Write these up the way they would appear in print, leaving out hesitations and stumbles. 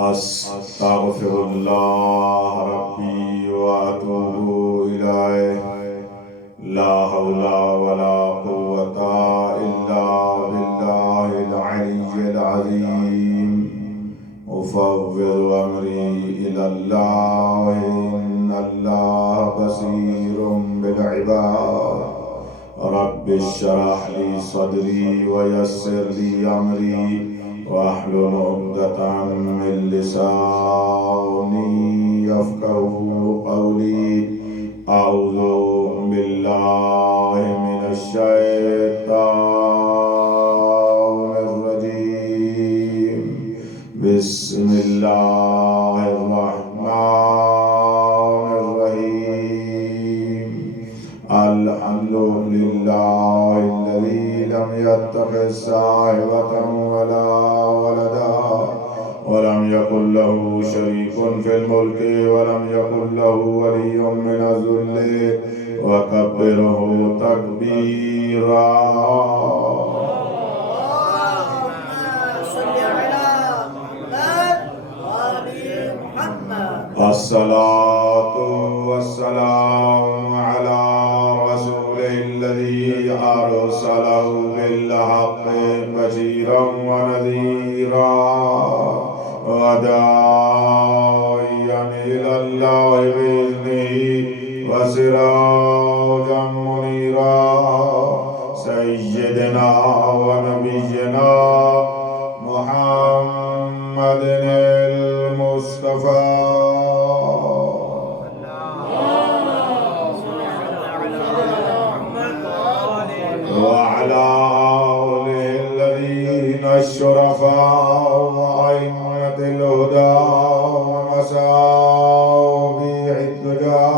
استغفر اللہ ربی واتوب الیہ لا حول ولا قوة الا باللہ العلی العظیم افوض امری الی اللہ ان اللہ بصیر بالعباد رب اشرح لی صدری ویسر لی امری واحلل عقدة من لسانی یفقهوا قولی اعوذ باللہ من الشیطان الرجیم بسم اللہ الرحمن الرحیم الحمد للہ الذی لم يتخذ صاحبة ولا ولدا ولم يكن له شريك في الملك ولم يكن له ولي من الذل وكبره تكبيرا الصلاة والسلام على رسوله الذي أرسله بالحق بشيرا ونذيرا وداعيا إلى الله بإذنه وسراجا منيرا سيدنا ونبينا محمد المصطفى وعلى آله الذين الشرفاء وأئمة الهدى ومصابيح الدجى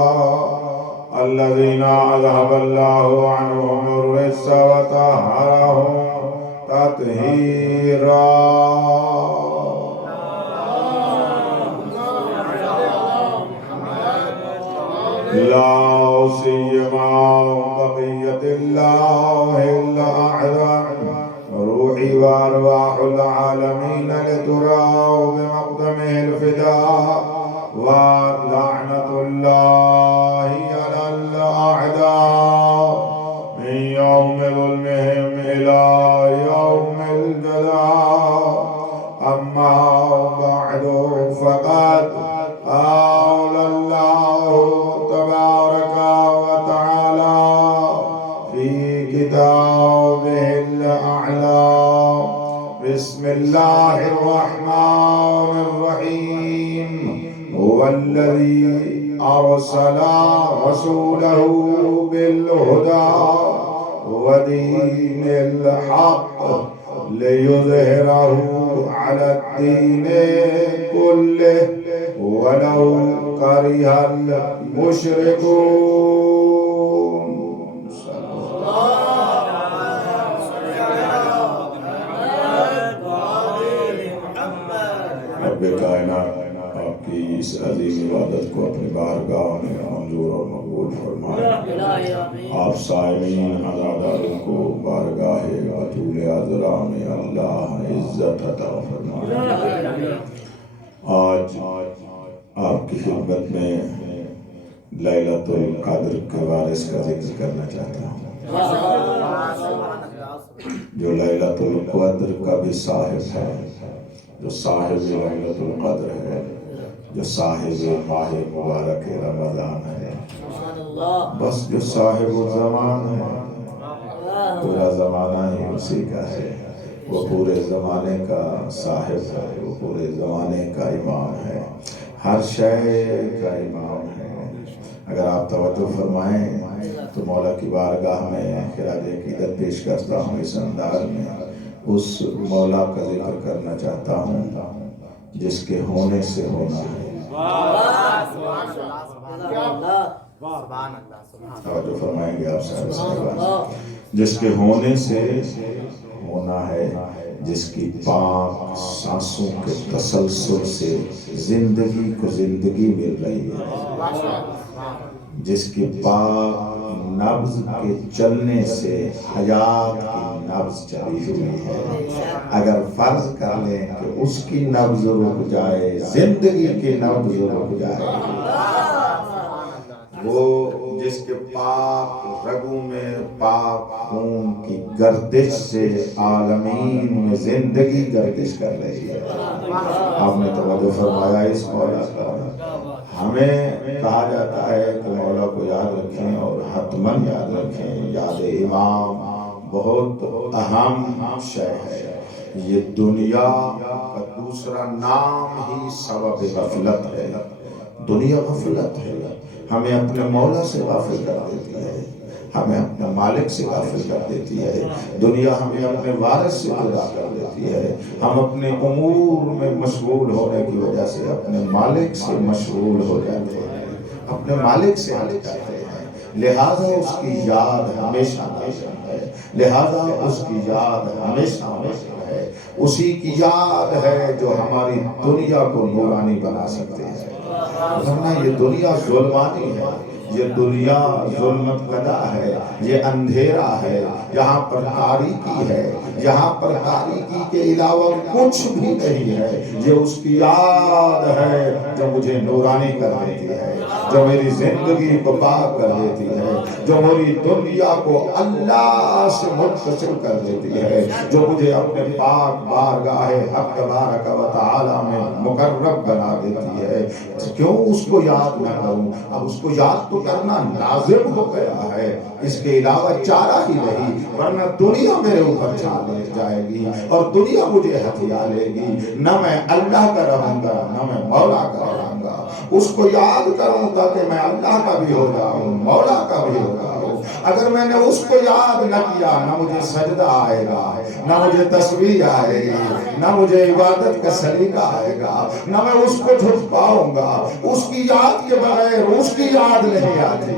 الذين أذهب الله عنهم الرجس وطهرهم تطهيرا لا سيما بقية الله الأعظم روحي وأرواح العالمين لتراوا بمقدمه الفداء ولعنة الله على الأعداء من يوم ظلمهم إلى يوم الجزاء أما بعد فقد قال الله تبارك وتعالى في كتابه الأعلى بسم الله الرحمن الرحيم هو الذي أرسل رسوله بالهدى ودين الحق ليظهره على الدين كله ولو كره المشركون رب کائنات آپ کی اس عظیم عبادت کو اپنی بارگاہ میں منظور اور مقبول فرمائے آپ سائمین عزاداروں کو بارگاہ بطول عذرا میں اللہ عزت عطا فرمائے آج آپ کی خدمت میں لیلۃ القدر کے وارث کا ذکر کرنا چاہتا ہوں جو لیلۃ القدر کا بھی صاحب ہے جو صاحب لیلۃ القدر ہے جو صاحب ماہ مبارک رمضان ہے بس جو صاحب الزمان ہے پورا زمانہ ہی اسی کا ہے وہ پورے زمانے کا صاحب ہے وہ پورے زمانے کا امام ہے ہر شے کا امام ہے اگر آپ توجہ فرمائیں تو مولا کی بارگاہ میں خراج عقیدت پیش کرتا ہوں اس انداز میں اس مولا کا ذکر کرنا چاہتا ہوں جس کے ہونے سے ہونا ہے توجہ فرمائیں گے آپ صاحب جس کے ہونے سے ہونا ہے جس کی پاک سانسوں کے تسلسل سے زندگی کو زندگی مل رہی ہے جس کی پاک نبض کے چلنے سے حیات کی نبض چلی ہوئی ہے. اگر فرض کر لیں کہ اس کی نبض رک جائے، زندگی کی نبض رک جائے، وہ جس کے پاک رگوں میں پاک خون کی گردش سے عالمین میں زندگی گردش کر رہی ہے. آپ نے توجہ فرمایا اس مولا کا. ہمیں کہا جاتا ہے کہ مولا کو یاد رکھیں اور حتماً یاد رکھیں. یاد امام بہت اہم شے ہے. یہ دنیا کا دوسرا نام ہی سبب غفلت ہے. دنیا غفلت ہے، ہمیں اپنے مولا سے غافل کر دیتی ہے، ہمیں اپنے مالک سے غافل کر دیتی ہے. دنیا ہمیں اپنے وارث سے جدا کر دیتی ہے. ہم اپنے امور میں مشغول ہونے کی وجہ سے اپنے مالک سے مشغول ہو جاتے ہیں، اپنے مالک سے ہٹ جاتے ہیں. لہذا اس کی یاد ہمیشہ لازم ہے، لہذا اس کی یاد ہمیشہ لازم ہے. اسی کی یاد ہے جو ہماری دنیا کو نورانی بنا سکتے ہیں. ورنہ یہ دنیا ظلمانی ہے، یہ دنیا ظلمت زدہ ہے، یہ اندھیرا ہے. یہاں پر تاریکی ہے، یہاں پر تاریکی کے علاوہ کچھ بھی نہیں ہے. یہ اس کی یاد ہے جو مجھے نورانی کر دیتی ہے، جو میری زندگی کو پاک کر دیتی ہے، جو میری دنیا کو اللہ سے متصل کر دیتی ہے، جو مجھے اپنے پاک بارگاہ حق تبارک و تعالی میں مقرب بنا دیتی ہے. کیوں اس کو یاد نہ کروں؟ اب اس کو یاد تو کرنا لازم ہو گیا ہے، اس کے علاوہ چارہ ہی نہیں. ورنہ دنیا میرے اوپر چھا لے جائے گی اور دنیا مجھے ہتھیا لے گی. نہ میں اللہ کا رہوں گا، نہ میں مولا کا رہوں گا. اس کو یاد کروں تاکہ میں اللہ کا بھی ہو جاؤں، مولا کا بھی ہو جاؤں. اگر میں نے اس کو یاد نہ کیا، نہ مجھے سجدہ آئے گا، نہ مجھے تسبیح آئے گی، نہ مجھے عبادت کا سلیقہ آئے گا، نہ میں اس کو جھک پاؤں گا. اس کی یاد کے بغیر اس کی یاد نہیں آتی.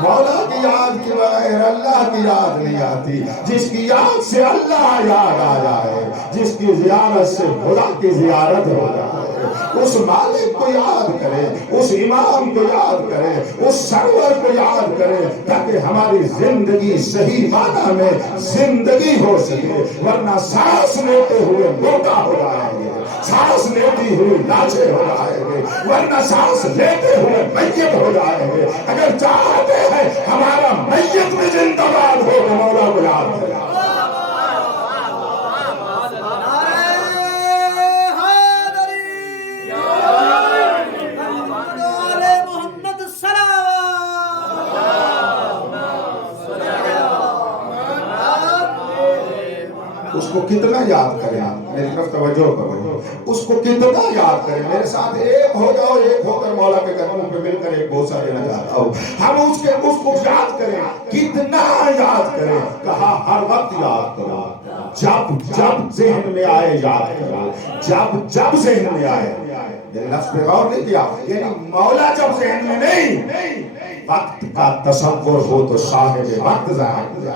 مولا کی یاد کے بغیر اللہ کی یاد نہیں آتی. جس کی یاد سے اللہ یاد آ جائے، جس کی زیارت سے خدا کی زیارت ہو جائے، اس مالک کو یاد کرے، اس امام کو یاد کرے، اس سرور کو یاد کرے، تاکہ ہماری زندگی صحیح معنی میں زندگی ہو سکے. ورنہ سانس لیتے ہوئے موٹا ہو جائیں گے، سانس لیتی ہوئی لاچے ہو جائیں گے، ورنہ سانس لیتے ہوئے میت ہو جائیں گے. اگر چاہتے ہیں ہمارا میت میں زندہ باد ہو تو مولا کو یاد کریں. اس کو کتنا یاد کریں، میری طرف توجہ کرو، اس کو کتنا یاد کریں. میرے ساتھ ایک ہو جاؤ، ایک ہو کر مولا کے قدموں پہ مل کر ایک بوسہ دینا چاہتا ہوں. ہم اس کو یاد کریں، کتنا یاد کریں. کہا ہر وقت یاد کرو، جب ذہن میں آئے یاد کرو، جب ذہن میں آئے. میرے لفظ پہ غور نہیں کیا، یعنی مولا جب ذہن میں نہیں، وقت کا تصور ہو تو صاحب وقت ظاہر ہے،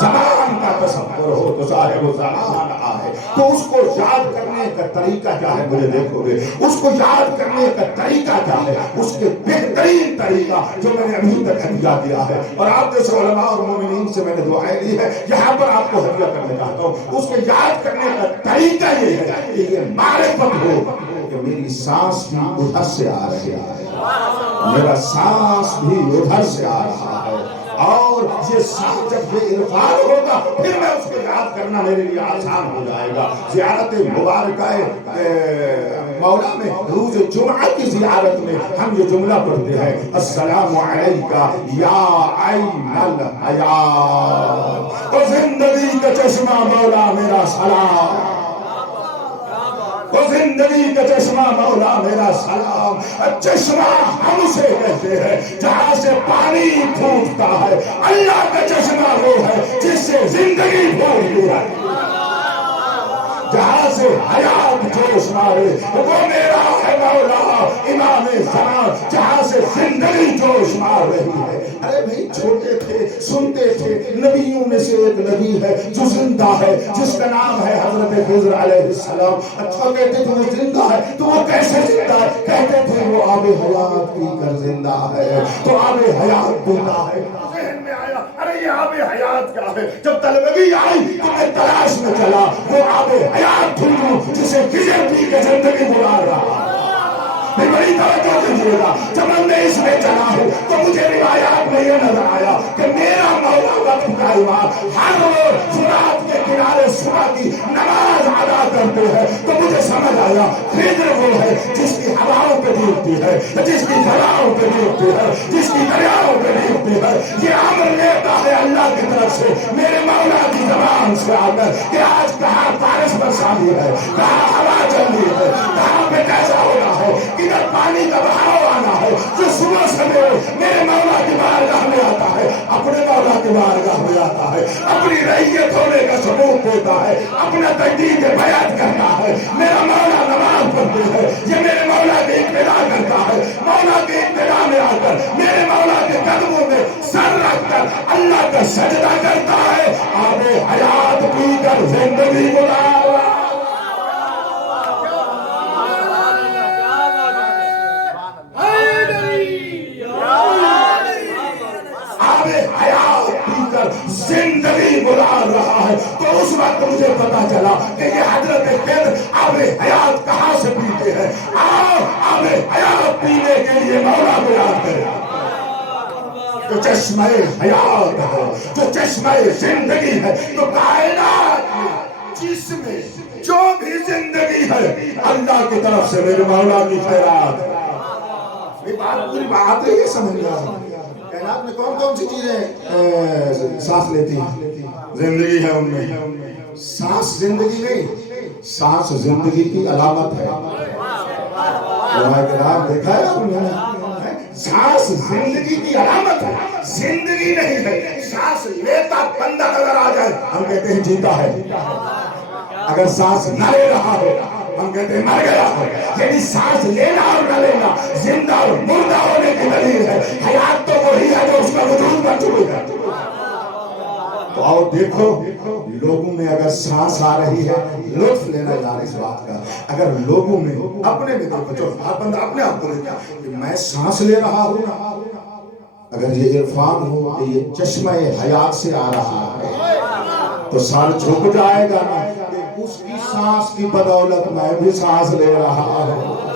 زمان کا تصور ہو تو صاحب زمان آئے. تو اس کو یاد کرنے کا طریقہ کیا ہے؟ مجھے دیکھو گے اس کو یاد کرنے کا طریقہ کیا ہے؟ اس کے بہترین طریقہ جو میں نے ابھی تک ہدیہ دیا ہے، اور آپ جیسے علماء اور مومنین سے میں نے دعائیں لی ہے، یہاں پر آپ کو ہدیہ کرنے چاہتا ہوں. اس کو یاد کرنے کا طریقہ یہ ہے کہ یہ معرفت ہو کہ میری سانس بھی ادھر سے آ رہی ہے، میرا سانس بھی ادھر سے آ رہا ہے. اور یہ سانس جب یہ عرفان ہوگا پھر میں اس کو یاد کرنا میرے لیے آسان ہو جائے گا. زیارت مبارکہ مولا میں روز جمعہ کی زیارت میں ہم یہ جملہ پڑھتے ہیں، السلام علیکہ یا عین الحیات. اور زندگی کا چشمہ مولا میرا سلام، اور زندگی کا چشمہ مولا میرا سلام. چشمہ ہم سے کہتے ہیں جہاں سے پانی پھوٹتا ہے. اللہ کا چشمہ وہ ہے جس سے زندگی پھوٹتی ہے، جہاں سے حیات جوش مارے وہ میرا ہے مولا امام زمان جہاں سے زندگی جوش مار رہی ہے۔ ارے بھائی چھوٹے تھے سنتے تھے نبیوں میں سے ایک نبی ہے جو زندہ ہے جس کا نام ہے حضرت خضر علیہ السلام۔ اچھا کہتے تھے وہ زندہ ہے تو وہ کیسے زندہ ہے؟ کہتے تھے وہ آب حیات پی کر زندہ ہے، تو آب حیات پیتا ہے۔ ذہن میں آیا ارے یہ آب حیات کیا ہے؟ جب طلبگی آئی تو میں تلاش میں چلا وہ آب حیات ڈھونڈوں جسے خضر پی کے زندگی گزار رہا۔ بڑی توجہ دیجیے گا، جب ہم نے اس میں چلا ہوں تو مجھے روایات میں یہ نظر آیا کہ میرا مولا وقت کا امام ہر روز فرات کے کنارے صبح کی نماز ادا کرتے ہیں، تو مجھے سمجھ آیا خضر وہ ہے جس کی ہواؤں پہ دیکھتی ہے، جس کی دریاؤں پہ دیکھتی ہے، جس کی دریاؤں پہ دیکھتی ہے۔ یہ امر لیتا ہے اللہ کی طرف سے میرے مولا کی زبان سے آ کر کہ آج کہاں بارش برسانی ہے، کہاں ہوا چل رہی ہے، کہاں پہ کیسا ہونا ہے، کدھر پانی کا بہاؤ آنا ہے۔ جو صبح سویرے میرے مولا کی بارگاہ میں آتا ہے اپنے مولا کی بارگاہ میں آتا ہے، اپنی رعیت ہونے کا ثبوت دیتا ہے، اپنا تجدید بیعت کرتا ہے۔ میرا مولا نماز پڑھتے ہے، یہ میرے مولا کی ابتدا کرتا ہے، مولا کی ابتدا میں آ کر میرے مولا کے قدموں میں سر رکھ کر اللہ کا سجدہ کرتا ہے، آب حیات پی کر زندگی گزار رہا ہے۔ زندگی گزار رہا ہے، تو اس وقت مجھے پتا چلا کہ یہ حضرت خضر آب حیات کہاں سے پیتے ہیں۔ آؤ آب حیات پینے کے لیے مولا کو یاد کریں جو چشمہ حیات ہے، جو چشمہ زندگی ہے۔ تو کائنات میں جس میں جو بھی زندگی ہے اللہ کی طرف سے میرے مولا کی خیرات ہے۔ پوری بات ہے یہ سمجھ لیا۔ کائنات میں کون کون سی چیزیں سانس لیتی ہیں؟ زندگی ہے ان میں۔ سانس زندگی نہیں، سانس زندگی کی علامت ہے۔ علماء کرام دیکھا ہے آپ نے؟ سانس زندگی کی علامت ہے، زندگی نہیں ہے۔ سانس لیتا بندہ نظر آ جائے ہم کہتے ہیں جیتا ہے، اگر سانس نہ لے رہا ہو ہم کہتے ہیں مر گیا ہو۔ یعنی سانس لینا اور نہ لینا زندہ اور مردہ ہونے کی دلیل ہے۔ حیات تو وہی ہے جو اس کا وجود بن چکی ہے۔ تو آؤ دیکھو لوگوں میں اگر سانس آ رہی ہے لطف لینا یار اس بات کا۔ اگر لوگوں میں اپنے میں دیکھو جو بندہ اپنے آپ کو دیکھا کہ میں سانس لے رہا ہوں، اگر یہ عرفان ہو کہ یہ چشمہ حیات سے آ رہا ہے تو سر جھک جائے گا نا کہ اس کی سانس کی بدولت میں بھی سانس لے رہا ہوں،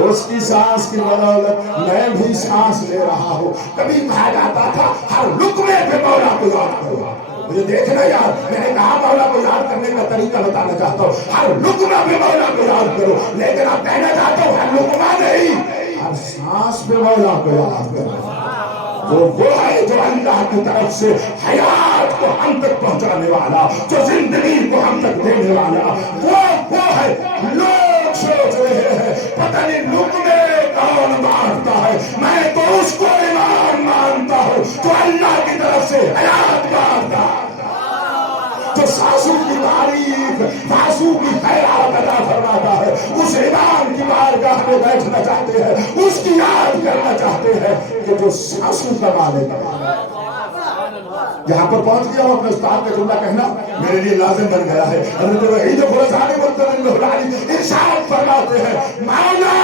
اس کی سانس کی بدولت میں بھی سانس لے رہا ہوں۔ کبھی کہا جاتا تھا ہر لقمے پہ مولا کو یاد کرو۔ مجھے دیکھنا یار، میں نے کہا مولا کو یاد کرنے کا طریقہ بتانا چاہتا ہوں، ہر لقمہ پہ مولا کو یاد کرو، لیکن اب کہنا چاہتا ہوں ہر لقمہ نہیں، ہر سانس پہ مولا کو یاد کرو۔ وہ ہے جو اللہ کی طرف سے حیات کو ہم تک پہنچانے والا، جو زندگی کو ہم تک دینے والا، وہ ہے۔ لوگ سوچ رہے ہیں پتہ نہیں لقمے کون بانٹتا ہے، میں تو اس کو امام مانتا ہوں جو اللہ کی طرف سے حیات بانٹتا ہے، جو سانسوں کی تعریف سانسوں کی خیرات عطا فرماتا ہے۔ اس امام کی بارگاہ میں بیٹھنا چاہتے ہیں، اس کی یاد کرنا چاہتے ہیں کہ جو سانسوں کا مالک ہے۔ یہاں پر پہنچ گیا ہوں اپنے استاد کا جملہ کہنا میرے لیے لازم بن گیا ہے۔ حضرت وحید خراسانی مطلب ارشاد فرماتے ہیں مولا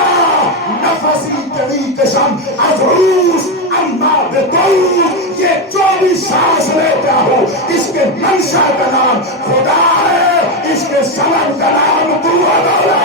نفسی کبھی قسم افروز اما بطوز، یہ جو بھی سانس لیتا ہوں اس کے منشا کا نام خدا ہے، اس کے سبب کا نام قوت ہے۔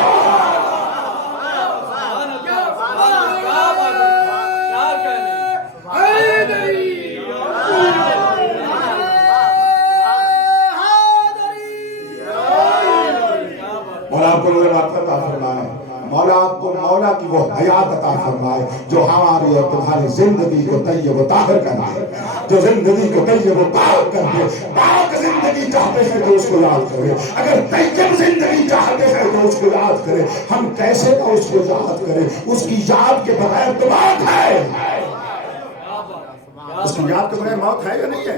مولا آپ کو رحمت عطا فرمائے، مولا آپ کو مولا کی وہ حیات عطا فرمائے جو ہماری اور تمہاری زندگی کو طیب و طاہر کرے، جو زندگی کو طیب و پاک کر دے۔ پاک زندگی چاہتے ہیں تو اس کو یاد کرے، اگر طیب زندگی چاہتے ہیں تو اس کو یاد کرے۔ ہم کیسے نہ اس کو یاد کرے، اس کی یاد کے بغیر تو موت ہے، اس کی یاد کے بغیر موت ہے یا نہیں ہے؟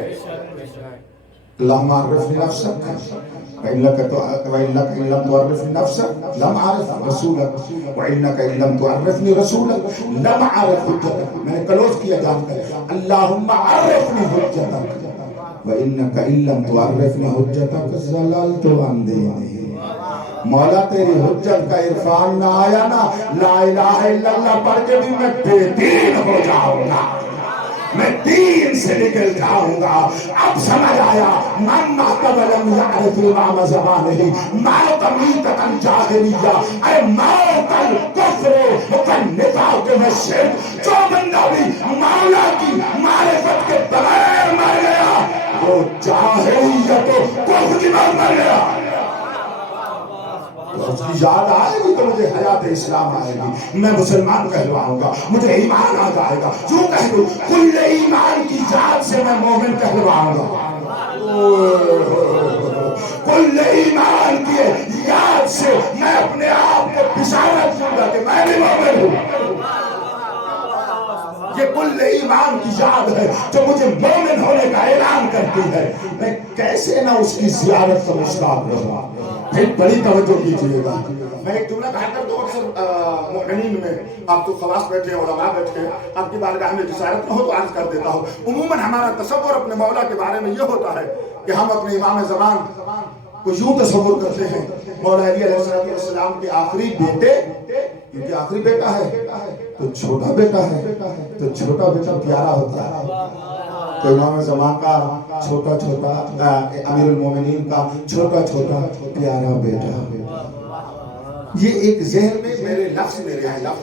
اللهم عرفني نفسك وإنك إن لم تعرفني نفسك لم أعرف رسولك وإنك إن لم تعرفني رسولك لم أعرف حجتك. میں نے کلوز کیا جان کر اللهم عرفني حجتك وإنك إن لم تعرفني حجتك زللت عن ديني. مولا تیری حجت کا عرفان نہ آیا نا، لا الہ الا اللہ پڑھ کے بھی میں بے دین ہو جاؤں گا، میں دین سے نکل جاؤں گا. اب سمجھ آیا من مات ولم یعرف امام زمانہ موت میتۃ جاہلیہ اے موت الکفر والنفاق والشرک. جو بندہ بھی مولا کی معرفت کے بغیر مر گیا وہ جاہلیت و کفر کی مر گیا. اس کی یاد آئے گی تو مجھے حیات اسلام آئے گی، میں مسلمان کہلواؤں گا، مجھے ایمان آ جائے گا. جو کہہ دوں کل ایمان کی یاد سے میں مومن کہلواؤں گا، کل ایمان کی یاد سے میں اپنے آپ کو بشارت دوں گا کہ میں بھی مومن ہوں. یہ کل ایمان کی یاد ہے جو مجھے مومن ہونے کا اعلان کرتی ہے. میں کیسے نہ اس کی زیارت کا مشتاق رہوں. پھر بڑی توجہ کیجیے گا. میں ایک جملہ کہا کرتا ہوں اکثر مؤمنین میں، آپ تو خواص بیٹھے ہیں، علماء بیٹھے ہیں، آپ کی بارگاہ میں جسارت نہ ہو تو عرض کر دیتا ہوں. عموماً ہمارا تصور اپنے مولا کے بارے میں یہ ہوتا ہے کہ ہم اپنے امام زمان کو یوں تصور کرتے ہیں مولا علی علیہ السلام کے آخری بیٹے، کیونکہ آخری بیٹا ہے تو چھوٹا بیٹا ہے، تو چھوٹا بیٹا پیارا ہوتا ہے. تو امام زمان کا چھوٹا چھوٹا، امیر المومنین کا چھوٹا چھوٹا پیارا بیٹا. یہ ایک ذہن میں میرے لفظ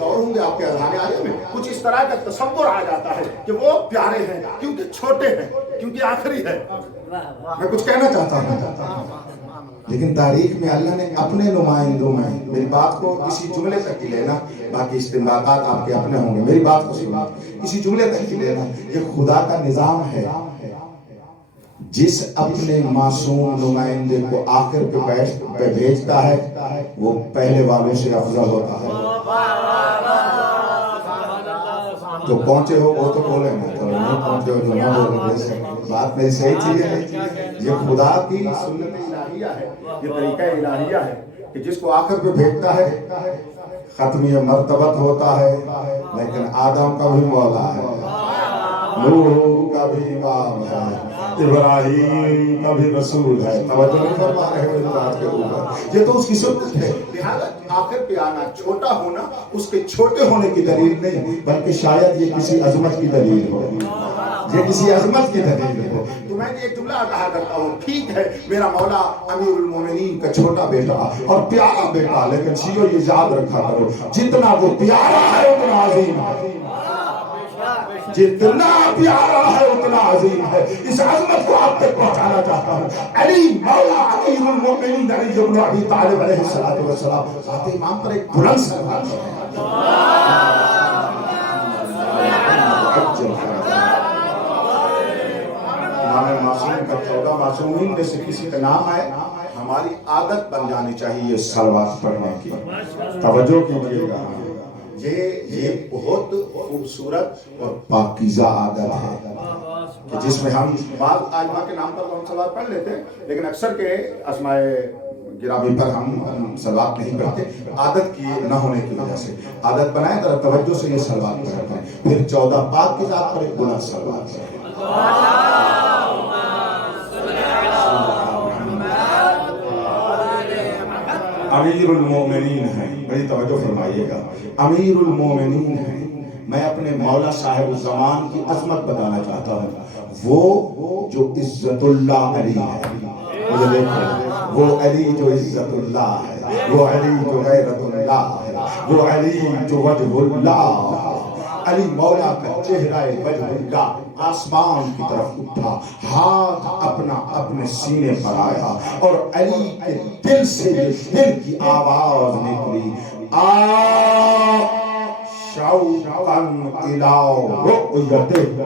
اور ہوں گے آپ کے اذہان عالیہ میں کچھ اس طرح کا تصور آ جاتا ہے کہ وہ پیارے ہیں کیونکہ چھوٹے ہیں، کیونکہ آخری ہے. میں کچھ کہنا چاہتا ہوں لیکن تاریخ میں اللہ نے اپنے نمائندوں میں، میری بات کو کسی جملے تک ہی لینا، باقی استنباطات آپ کے اپنے ہوں گے، میری بات کو سننا، کسی جملے تک ہی لینا. یہ خدا کا نظام ہے جس اپنے معصوم نمائندے کو آخر پہ بھیجتا ہے وہ پہلے والوں سے افضل ہوتا ہے. تو پہنچے ہو وہ تو بولیں گے، تو نہیں پہنچے ہو جو نہ بولیں. بات میری صحیح چیز ہے. یہ خدا کی سنت الہیہ ہے، یہ طریقہ الہیہ ہے کہ جس کو آخر پہ بھیجتا ہے ختمی مرتبت ہوتا ہے. لیکن آدم کا بھی مولا ہے، نوح کا بھی امام ہے، ابراہیم کا بھی رسول ہے. توجہ نہیں فرما رہے ہو اس بات کے اوپر. یہ تو اس کی سنت ہے. لہٰذا آخر پہ آنا، چھوٹا ہونا اس کے چھوٹے ہونے کی دلیل نہیں، بلکہ شاید یہ کسی عظمت کی دلیل ہو، یہ کسی عظمت کی دلیل ہو. تو میں ایک جملہ کہا کرتا ہوں، ٹھیک ہے میرا مولا امیر المومنین کا چھوٹا بیٹا اور پیارا بیٹا، لیکن شیعو یہ یاد رکھا کرو جتنا وہ پیارا ہے اتنا عظیم ہے، جتنا پیارا ہے اتنا عظیم ہے. اس عظمت کو آپ تک پہنچانا چاہتا ہوں. علی مولا امیر المومنین علی بن ابی طالب علیہ السلام ذات امام پر ایک بلند سلام ہے. امام معصوم کا 14 معصومین میں سے کسی کا نام ہے، ہماری عادت بن جانی چاہیے صلوات پڑھنے کی. توجہ کیجیے گا، یہ بہت خوبصورت اور پاکیزہ عادت ہے کہ جس میں ہم بعض آئمہ کے نام پر ہم صلوات پڑھ لیتے ہیں، لیکن اکثر کے اسماء گرامی پر ہم صلوات نہیں پڑھتے عادت کی نہ ہونے کی وجہ سے. عادت بنائیں ذرا توجہ سے یہ صلوات پڑھتے ہیں، پھر 14 پاک کی ذات پر ایک بلند صلوات پڑھیں. امیر المومنین ہیں، میری توجہ فرمائیے گا، امیر المومنین ہیں. میں اپنے مولا صاحب الزمان کی عظمت بتانا چاہتا ہوں. وہ جو عزت اللہ علی ہے، مجھے دیکھو، وہ علی جو عزت اللہ ہے، وہ علی جو غیرت اللہ ہے، وہ علی جو وجہ اللہ ہے. علی مولا کا چہرہ وجہ اللہ آسمان کی طرف اٹھا، ہاتھ اپنا اپنے سینے پر آیا اور علی کے دل سے یہ دل کی آواز نکلی، شوقاً الی رؤیتہ.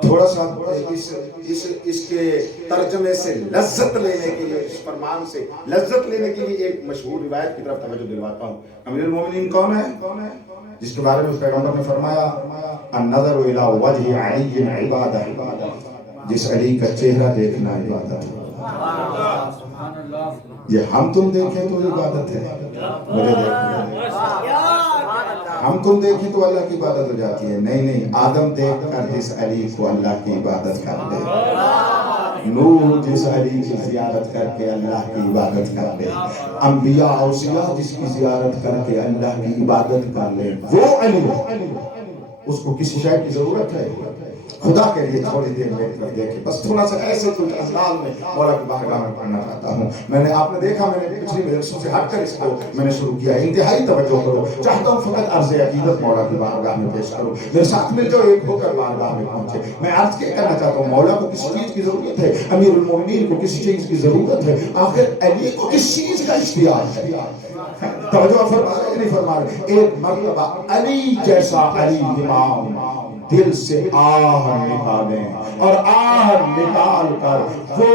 تھوڑا سا اس کے ترجمے سے لذت لینے کے لیے، اس فرمان سے لذت لینے کے لیے ایک مشہور روایت کی طرف توجہ دلواتا ہوں. امیر المومنین کون ہے؟ جس کے بارے میں پیغمبر نے فرمایا النظر الی وجہ علی عبادہ. جس علی کا چہرہ دیکھنا عبادت ہے. یہ ہم تم دیکھیں تو عبادت ہے, مجھے دیکھنا, ہم تم دیکھیں تو اللہ کی عبادت ہو جاتی ہے. نہیں نہیں, آدم دیکھ کر جس علی کو اللہ کی عبادت کر لے, نوح جس علی کی زیارت کر کے اللہ کی عبادت کر لے, انبیاء اوصیاء جس کی زیارت کر کے اللہ کی عبادت کر لے, وہ علی اس کو کسی شے کی ضرورت ہے؟ خدا کے لیے تھوڑی دیر میں دیکھیں, بس تھوڑا سا ایسے کچھ انداز میں مولا کی بارگاہ میں پڑھنا چاہتا ہوں. میں نے آپ نے دیکھا, میں نے پچھلی مجلسوں سے ہٹ کر اس کو میں نے شروع کیا. انتہائی توجہ کرو, چاہتا ہوں فقط عرض عقیدت مولا کی بارگاہ میں پیش کرو, میرے ساتھ مل جاؤ, ایک ہو کر بارگاہ میں پہنچے. میں عرض کیا کرنا چاہتا ہوں, مولا کو کس چیز کی ضرورت ہے, امیر المومنین کو کس چیز کی ضرورت ہے, آخر علی کو کس چیز کا اشتیاق ہے؟ توجہ فرما رہے نہیں فرما رہے؟ ایک مرتبہ علی جیسا علی امام دل سے آہ نکالیں, اور آہ نکال کر وہ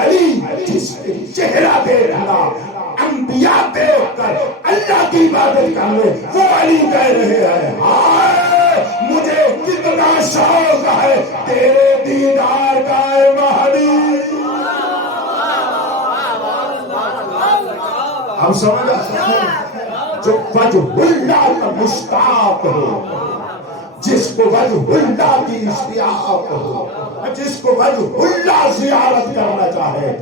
علی جس کے چہرہ دیکھنا انبیاء دیکھ کر اللہ کی عبادت کر لے, وہ علی کہہ رہے ہیں, ہائے مجھے کتنا شوق ہے تیرے دیدار کا اے مہدی. ہم سمجھ آتے ہیں, جو وجہ اللہ کا مشتاق ہو, جس کو وجہ اللہ کی اشتیاق ہو, جس کو وجہ اللہ زیارت کرنا چاہے,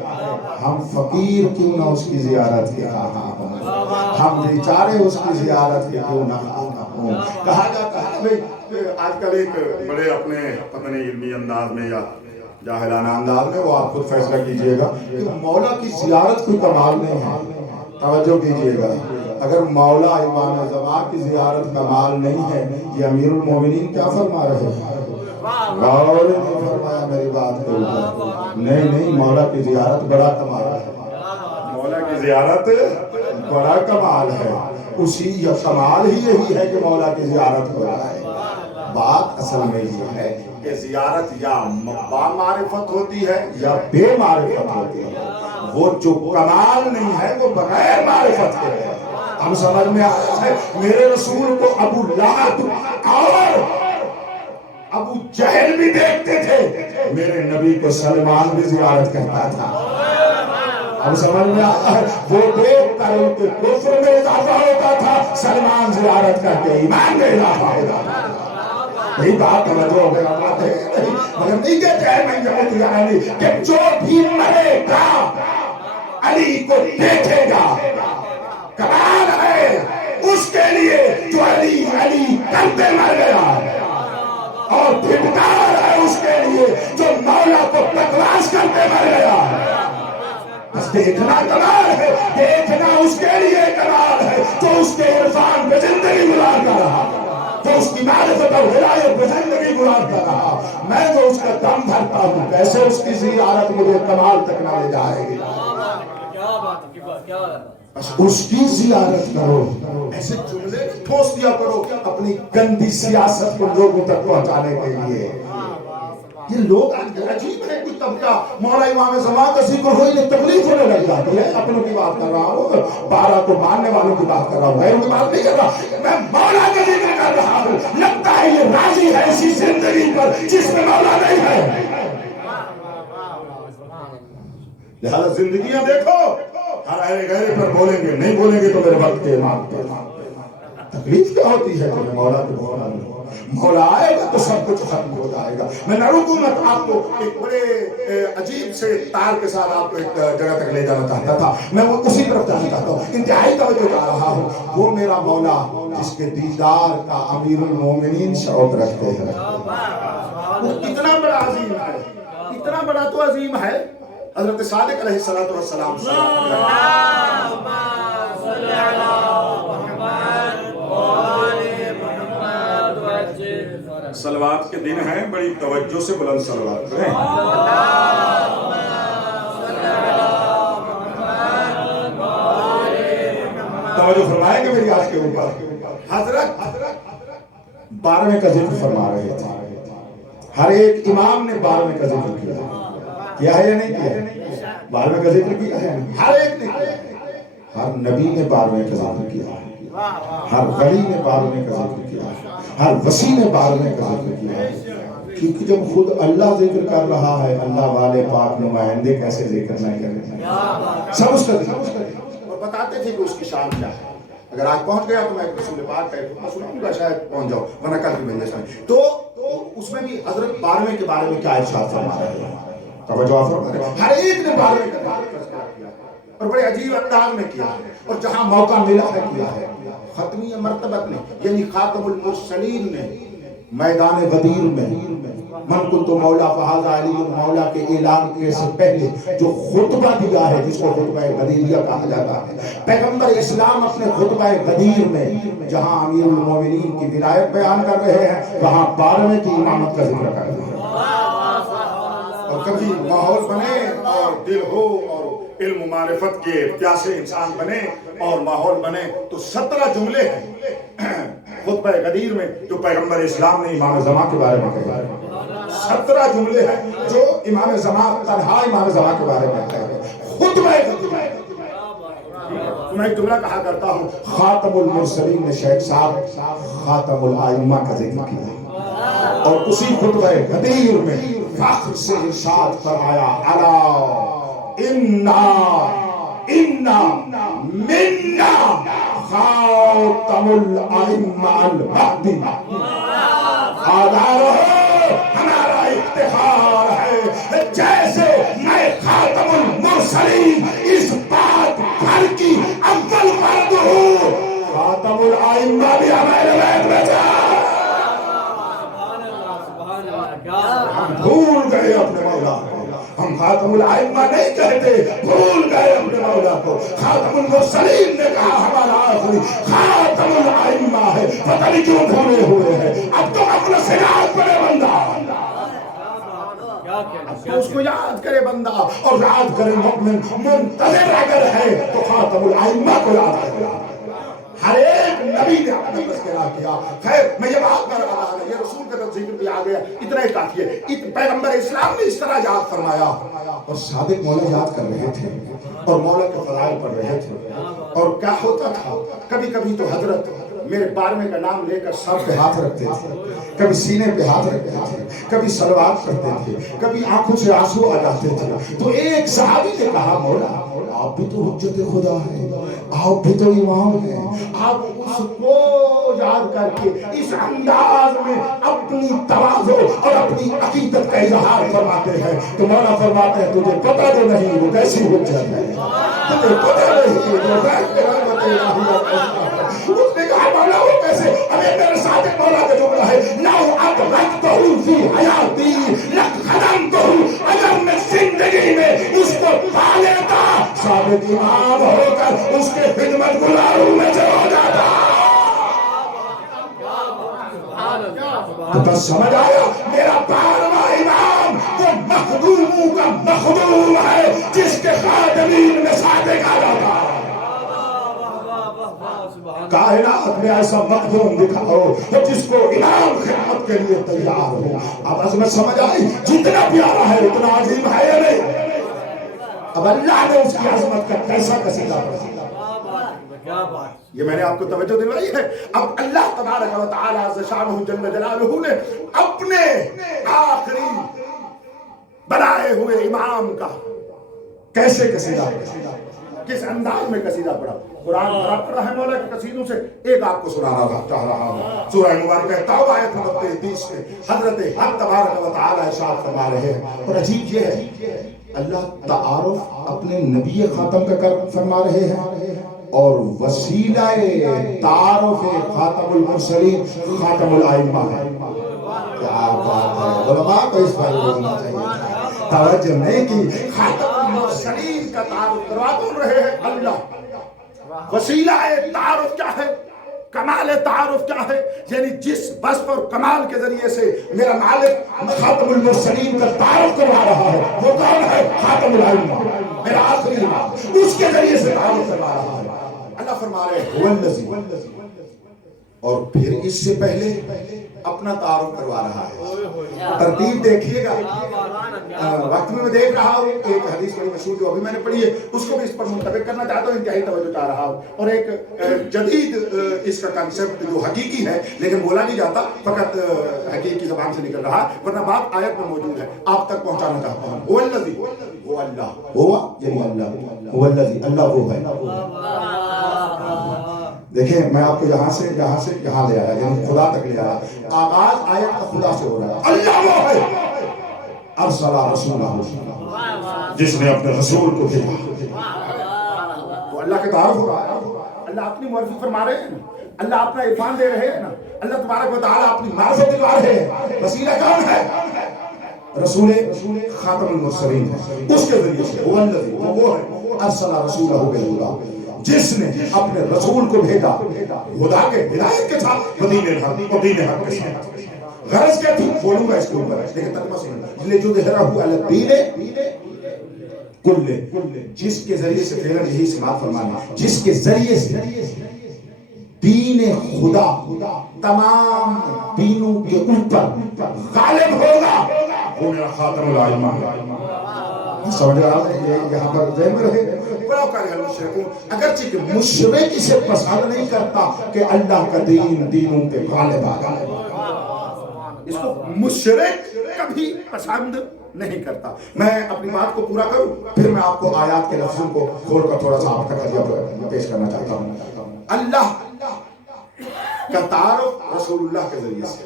ہم فقیر کیوں نہ اس کی زیارت کے خواہاں ہوں, ہم بیچارے اس کی زیارت کے کیوں نہ خواہاں ہوں. کہا جاتا ہے آج کل ایک بڑے اپنے پتہ نہیں علمی انداز میں یا جاہلانہ انداز میں, وہ آپ خود فیصلہ کیجئے گا, کہ مولا کی زیارت کوئی کمال نہیں ہے. توجہ کیجئے گا, اگر مولا امام زمان کی زیارت کمال نہیں ہے, یہ امیر المومنین کیا فرما رہے ہیں؟ غور نہیں فرمایا میری بات کے اوپر. نہیں نہیں, مولا کی زیارت بڑا کمال ہے, مولا کی زیارت بڑا کمال ہے. اسی یا کمال ہی یہی ہے کہ مولا کی زیارت ہو رہا ہے. بات اصل میں یہ ہے کہ زیارت یا با معرفت ہوتی ہے یا بے معرفت ہوتی ہے. وہ جو کمال نہیں ہے وہ بغیر معرفت کے ہے. ہم سمجھ میں آیا ہے, میرے رسول کو ابو لہب اور ابو جہل بھی دیکھتے تھے, میرے نبی کو سلمان بھی زیارت کرتا تھا. ہم سمجھ میں آیا ہے, وہ دیکھ کر ان کے کفر میں اضافہ ہوتا تھا, سلمان زیارت کر کے ایمان میں اضافہ ہوتا تھا. یہی بات توجہ ہو گیا, بات ہے مگر نہیں کہتے ہیں میں جب علی کہ جو بھی مرے گا علی کو دیکھے گا, کمال ہے اس کے لیے جو علی علی کرتے مر گیا, اور دھٹکار ہے اس کے لیے جو مولا کو بکواس کرتے مر گیا. بس دیکھنا کمال ہے, دیکھنا اس کے لیے کمال ہے جو اس کے عرفان پہ زندگی گزار کر رہا, جو اس کی معرفت اور ولایت پہ زندگی گزار کر رہا. میں جو اس کا دم بھرتا ہوں, کیسے اس کی زیارت مجھے کمال تک نہ لے جائے گی. بس اس کی زیارت کرو, ایسے جملے ٹھوس دیا کرو اپنی گندی سیاست کو لوگوں تک پہنچانے کے لیے. یہ لوگ عجیب ہے, کوئی طبقہ مولا امام زمان کا ذکر ہوئی نہیں تکلیف ہونے لگ جاتی ہے. اپنوں کی بات کر رہا ہوں, 12 کو ماننے والوں کی بات کر رہا ہوں, غیروں کی بات نہیں کر رہا. میں مولا کا ذکر کر رہا ہوں. لگتا ہے یہ راضی ہے اسی زندگی پر جس میں مولا نہیں ہے. لہذا زندگیاں دیکھو, ہر اہل غیرے پر بولیں گے, نہیں بولیں گے تو میرے وقت کے امام کے. تکلیف کیا ہوتی ہے کہ مولا کے بہت مولا آئے گا تو سب کچھ ختم ہو جائے گا. میں نہ رکوں, میں آپ کو ایک بڑے عجیب سے تار کے ساتھ آپ کو ایک جگہ تک لے جانا چاہتا تھا. میں وہ اسی طرف جانا چاہتا ہوں, انتہائی توجہ کر رہا ہوں. وہ میرا مولا جس کے دیدار کا امیر المومنین شوق رکھتے ہیں. وہ کتنا بڑا عظیم ہے, اتنا بڑا تو عظیم ہے. حضرت صادق علیہ السلام صلوات کے دن ہیں, بڑی توجہ سے بلند صلوات کریں. توجہ فرمائیں گے میری آج کے اوپر. حضرت 12ویں کا ذکر فرما رہے تھے. ہر ایک امام نے 12ویں کا ذکر کیا ہے یا نہیں کیا؟ 12ویں کا ذکر کیا ہے, ہر ایک نے کیا. ہر نبی نے 12ویں کا ذکر کیا ہے, ہر ولی نے 12ویں کا ذکر کیا ہے, ہر وسیع نے 12ویں کا ذکر کیا ہے. کیونکہ جب خود اللہ ذکر کر رہا ہے، اللہ والے پاک نمائندے کیسے ذکر نہیں کریں؟ سب اس کا ذکر، اور بتاتے تھے کہ اس کی شان کیا ہے۔ اگر آج پہنچ گیا تو میں رسول پاک کا میں سناؤں گا، شاید پہنچ جاؤ، ورنہ کل کی مجلس میں تو اس میں بھی حضرت 12ویں کے بارے میں کیا ارشاد فرما رہے ہیں؟ توجہ فرما رہے ہیں، ہر ایک نے 12ویں کا تذکرہ کیا اور بڑے عجیب انداز میں کیا ہے، اور جہاں موقع ملا ہے کیا ہے۔ ختمی مرتبت نے یعنی خاتم المرسلین نے میدان غدیر میں من کنت مولا فہذا علی مولا کے اعلان کے سے پہلے جو خطبہ دیا ہے، جس کو خطبہ غدیریہ کہا جاتا ہے، پیغمبر اسلام اپنے خطبہ غدیر میں جہاں امیر المومنین کی ولایت بیان کر رہے ہیں، وہاں 12ویں کی امامت کا ذکر کر رہے ہیں۔ اور کبھی ماحول بنے اور دل ہو اور علم معرفت کے پیاسے انسان بنے اور ماحول بنے تو 17 جملے ہیں خطبہ غدیر میں جو پیغمبر اسلام نے امام زمان کے بارے میں کہے۔ 17 جملے ہیں جو امام زمان، تنہا امام زمان کے بارے میں کہے خطبہ غدیر۔ میں ایک جملہ کہا کرتا ہوں، خاتم المرسلین نے شیخ صاحب خاتم الائمہ کا ذکر کیا، اور اسی خطبہ غدیر میں فخر سے ارشاد فرمایا، الا انا منا خاتم الائمہ المہدی، آدھار ہمارا افتخار ہے جیسے میں خاتم المرسلین اس بات بھر کی اول مرد ہوں، خاتم الائمہ بھی ہمارے بیت میں جا۔ ہم بھول گئے اپنے مولا کو، ہم خاتم الائمہ نہیں کہتے، بھول گئے اپنے مولا کو۔ خاتم المرسلین نے کہا ہمارا آخری خاتم الائمہ ہے، پتہ نہیں کیوں بھولے ہوئے ہیں۔ اب تو اپنا سے یاد کرے بندہ، اب تو اس کو یاد کرے بندہ، اور یاد کرے مؤمن منتظر اگر ہے تو خاتم الائمہ کو یاد کرے۔ ہر ایک نبی نے اپنا تذکرہ کیا۔ خیر میں یہ بات کر رہا تھا، یہ رسول کا ذکر بھی آ گیا، اتنا ہی کافی ہے۔ پیغمبر اسلام نے اس طرح یاد فرمایا، اور صادق مولا یاد کر رہے تھے اور مولا کے فضائل پڑھ رہے تھے۔ اور کیا ہوتا تھا، کبھی کبھی تو حضرت میرے 12ویں کا نام لے کر سر پہ ہاتھ رکھتے تھے، کبھی سینے پہ ہاتھ رکھتے تھے، کبھی سلوات کرتے تھے، کبھی آنکھوں سے آنسو آ جاتے تھے۔ تو ایک صحابی نے کہا، مولا آپ بھی تو حجت خدا ہے، آپ بھی تو امام ہیں، آپ اس کو یاد کر کے اس انداز میں اپنی تواضع اور اپنی عقیدت کا اظہار فرماتے ہیں۔ تو مولا فرماتے ہیں تجھے پتہ تو نہیں وہ کیسی حجت ہے، تجھے پتہ نہیں وہ کیسے رحمت الہی۔ اس نے کہا مولا وہ کیسے؟ ابھی میرے ساتھ مولا کا جملہ ہے، لو ادرکتہ فی حیاتی لخدمتہ، اگر میں زندگی میں اس کو پا لیتا ثابت امام ہو کر اس کے خدمت گزاروں میں سے ہو جاتا۔ تو بس سمجھ آیا، میرا 12واں امام وہ مخدوموں کا مخدوم ہے، جس کے خادمین میں صادق آ جاتا۔ کائنات میں ایسا مخدوم دکھاؤ جس کو امام خدمت کے لیے تیار ہو۔ اب عظمت سمجھ آئی، جتنا پیارا ہے اتنا عظیم ہے یا نہیں؟ اب اللہ نے اس کی عظمت کا کیسا قصیدہ پڑھا، یہ میں نے آپ کو توجہ دلوائی ہے۔ اب اللہ تبارک و تعالی عز شانہ جل جلالہ نے اپنے آخری بنائے ہوئے امام کا کیسے قصیدہ پڑھا، کس انداز میں قصیدہ پڑھا۔ قرآن بھرا پڑا ہے مولا کے قصیدوں سے، ایک آپ کو سنانا چاہ رہا ہوں۔ سورہ مبارکہ توبہ آیت نمبر 33 میں حضرت حق تبارک و تعالی ارشاد فرما رہے ہیں، اور عجیب یہ ہے اللہ تعارف اپنے نبی خاتم کا کر فرما رہے ہیں، اور وسیلہ تعارف خاتم المرسلین خاتم الائمہ ہے۔ کیا بات ہے، علماء کو اس بارے میں بولنا چاہیے، توجہ نہیں کی۔ خاتم المرسلین کا تعارف کروا کون رہے ہیں؟ اللہ۔ وسیلہ تعارف کیا ہے، کمال تعارف کیا ہے، یعنی جس وصف اور کمال کے ذریعے سے میرا مالک خاتم المرسلین کا تعارف کروا رہا ہے وہ کون ہے؟ خاتم الائمہ، میرا آخری امام، اس کے ذریعے سے تعارف کروا رہا ہے۔ اللہ فرما رہے ہیں اور پھر اس سے پہلے اپنا تعارف کروا رہا ہے. ترتیب دیکھیے گا. وقت میں دیکھ رہا ہوں ایک حدیث بڑی مشہور جو ابھی میں نے پڑھی ہے اس کو بھی اس پر منطبق کرنا چاہتا ہوں, انتہائی توجہ چاہ رہا ہوں. اور ایک جدید اس کا کنسپٹ جو حقیقی ہے لیکن بولا نہیں جاتا, فقط حقیقی زبان سے نکل رہا, ورنہ بات آیت میں موجود ہے, آپ تک پہنچانا چاہتا ہوں. هو الذی, وہ اللہ, ہوا یعنی اللہ, هو الذی, اللہ وہ ہے. دیکھیں میں آپ کو یہاں سے یہاں لے آیا, یعنی خدا تک لے آیا. آغاز آیت کا خدا سے ہو رہا ہے. اللہ وہ ہے ارسل رسولہ, جس نے اپنے رسول کو بھیجا. تو اللہ کے تعارف ہو رہا ہے. اللہ اپنی معرفی فرما رہے ہیں, اللہ اپنا عرفان دے رہے ہیں نا. اللہ تبارک و تعالیٰ اپنی معرفت دلوا رہے ہیں. وسیلہ کون ہے؟ رسول خاتم المرسلین ہے. اس کے ذریعے سے وہ الذی, وہ ہے ارسل رسولہ بالہدی, جس نے اپنے رسول کو بھیجا خدا کے ہدایت کے ساتھ, دین حق کے ساتھ. غرض کیا تھی بولوں گا اس کے اوپر, لیکن ترجمہ سنیں. لے جو ظہرہ علی الدین کلہ, جس کے ذریعے سے فعلا یہی سماعت فرمانا, جس کے ذریعے سے دین خدا تمام دینوں کے اوپر غالب ہوگا, وہ میرا خاتم الائمہ. سمجھ رہا ہے یہاں پر ذہن میں رہے. اگرچہ کہ مشرک اسے پسند نہیں کرتا کہ اللہ کا دین دینوں کے غالب آ جائے, اس کو مشرک کبھی پسند نہیں کرتا. میں اپنی بات کو پورا کروں پھر میں آپ کو آیات کے لفظوں کو کھول کر تھوڑا سا آپ تک پیش کرنا چاہتا ہوں. اللہ کا تعارف رسول اللہ کے ذریعے سے,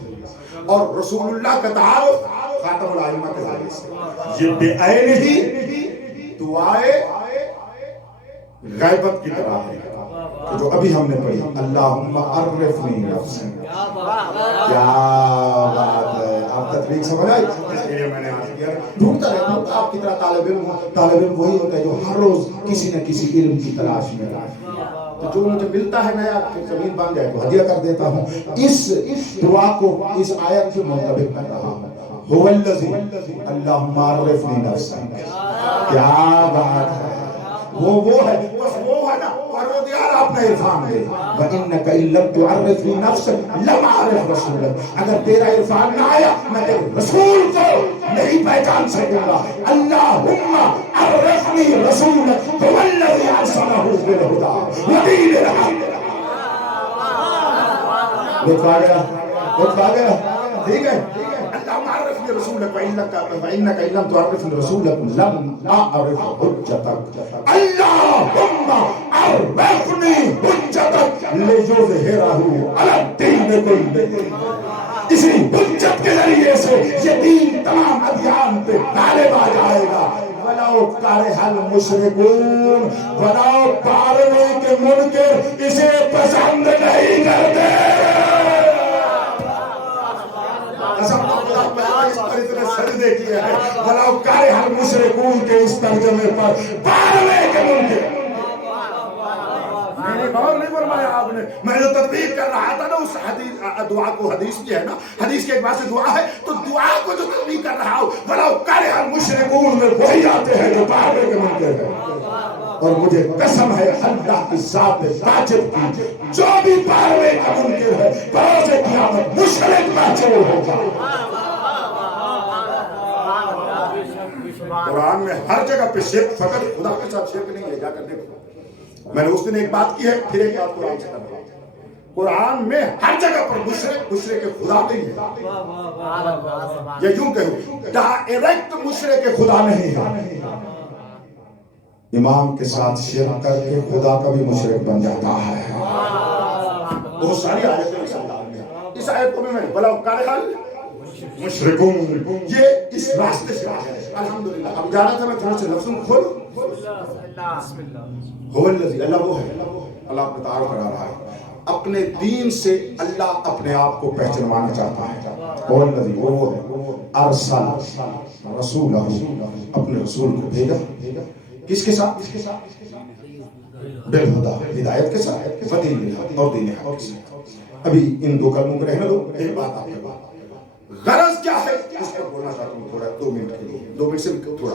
اور رسول اللہ کا تعارف خاتم الائمہ کے ذریعے سے. یہ بے عین ہی دعائے غیبت کی طرح ہے جو ابھی ہم نے پڑھی, اللہم عرفنی نفسا. کیا بات ہے, آپ تطبیق سمجھ آئی. اس لیے میں نے آج کیا ڈھونڈتا رہتا ہوں. آپ کی طرح طالب علم وہی ہوتا ہے جو ہر روز کسی نہ کسی علم کی تلاش میں رہا ہے. تو جو مجھے ملتا ہے نیا زمین بن جائے تو ہدیہ کر دیتا ہوں. اس دعا کو اس آیت سے منطبق کر رہا ہوں. هو الذی, اللہم عرفنی نفسا. کیا بات ہے, وہ ہے, بس وہ ہے نا پروردگار اپنا عرفان دے. وَإِنَّكَ إِن لَمْ تُعَرِّفْنِي نَفْسَكَ لَمْ أَعْرِفْ رَسُولَكَ, اگر تیرا عرفان نہ آیا میں تیرے رسول کو نہیں پہچان سکوں گا. اللہم عرفنی رسولک هو الذی ارسلہ بالہدی ودین الحق. لطف آ گیا, ٹھیک ہے. اللہم عرفنی رسولک وَإِنَّكَ إِن لَمْ تُعَرِّفْنِي رسولک لَمْ أَعْرِفْ حُجَّتَكَ. اللہم عرفنی حجتک لِیُظْہِرَہُ عَلَى الدِّینِ کُلِّهِ. اسی حجت کے ذریعے سے یہ دین تمام ادیان پہ غالب آ جائے گا. وَلَوْ كَرِهَ الْمُشْرِكُونَ, وَلَوْ پاروے کے منکر اسے پسند نہیں کرتے. اس پر اتنے سجدے کیے ہیں. وَلَوْ كَرِهَ الْمُشْرِكُونَ کے اس ترجمے پر پاروے کے منکر. میں نے غور نہیں فرمایا آپ نے, میں جو تطبیق کر رہا تھا نا اس حدیث دعا کو, حدیث کی ہے نا, حدیث کے ایک بات سے دعا ہے, تو دعا کو جو تطبیق کر رہا ہوں وَلَوْ كَرِهَ الْمُشْرِكُونَ میں وہی آتے ہیں جو پاروے کے منکر ہیں. اور مجھے قسم ہے اللہ کی ذات واجب کی, جو بھی پاروے کا منکر ہے بروز قیامت مشرک محسوب ہوگا. قرآن میں ہر جگہ پہ شرک, فقط خدا کے ساتھ شرک نہیں ہے. جا کر دیکھو, میں نے اس دن ایک بات کی ہے, پھر ایک بات قرآن سے کر رہا ہوں. قرآن میں ہر جگہ پر مشرک خدا نہیں ہے. یہ یوں کہوں, ڈائریکٹ مشرک خدا نہیں ہے. امام کے ساتھ شرک کر کے خدا کا بھی مشرک بن جاتا ہے. بہت ساری آیتیں اس آیت کو بھی میں بلاؤ کارحال مشرکون, یہ اس راستے سے آیا ہے. الحمدللہ. اب جانا تھا میں تھوڑے سے لفظوں کو کھولوں. هو الذی, اللہ وہ ہے, اللہ اپنا تعارف کرا رہا ہے. اپنے دین سے اللہ اپنے آپ کو پہچانوانا چاہتا ہے. هو الذی, وہ ہے ارسل رسولہ, اپنے رسول کو بھیجا. کس کے ساتھ؟ بالہدی, ہدایت کے ساتھ, ودین الحق, اور دین حق کے ساتھ. ابھی ان دو کلموں کو رہنے دو. ایک بات آپ کے بات, غرض کیا ہے اس پر بولنا چاہتا ہوں تھوڑا, 2 منٹ کے لیے, 2 منٹ سے تھوڑا.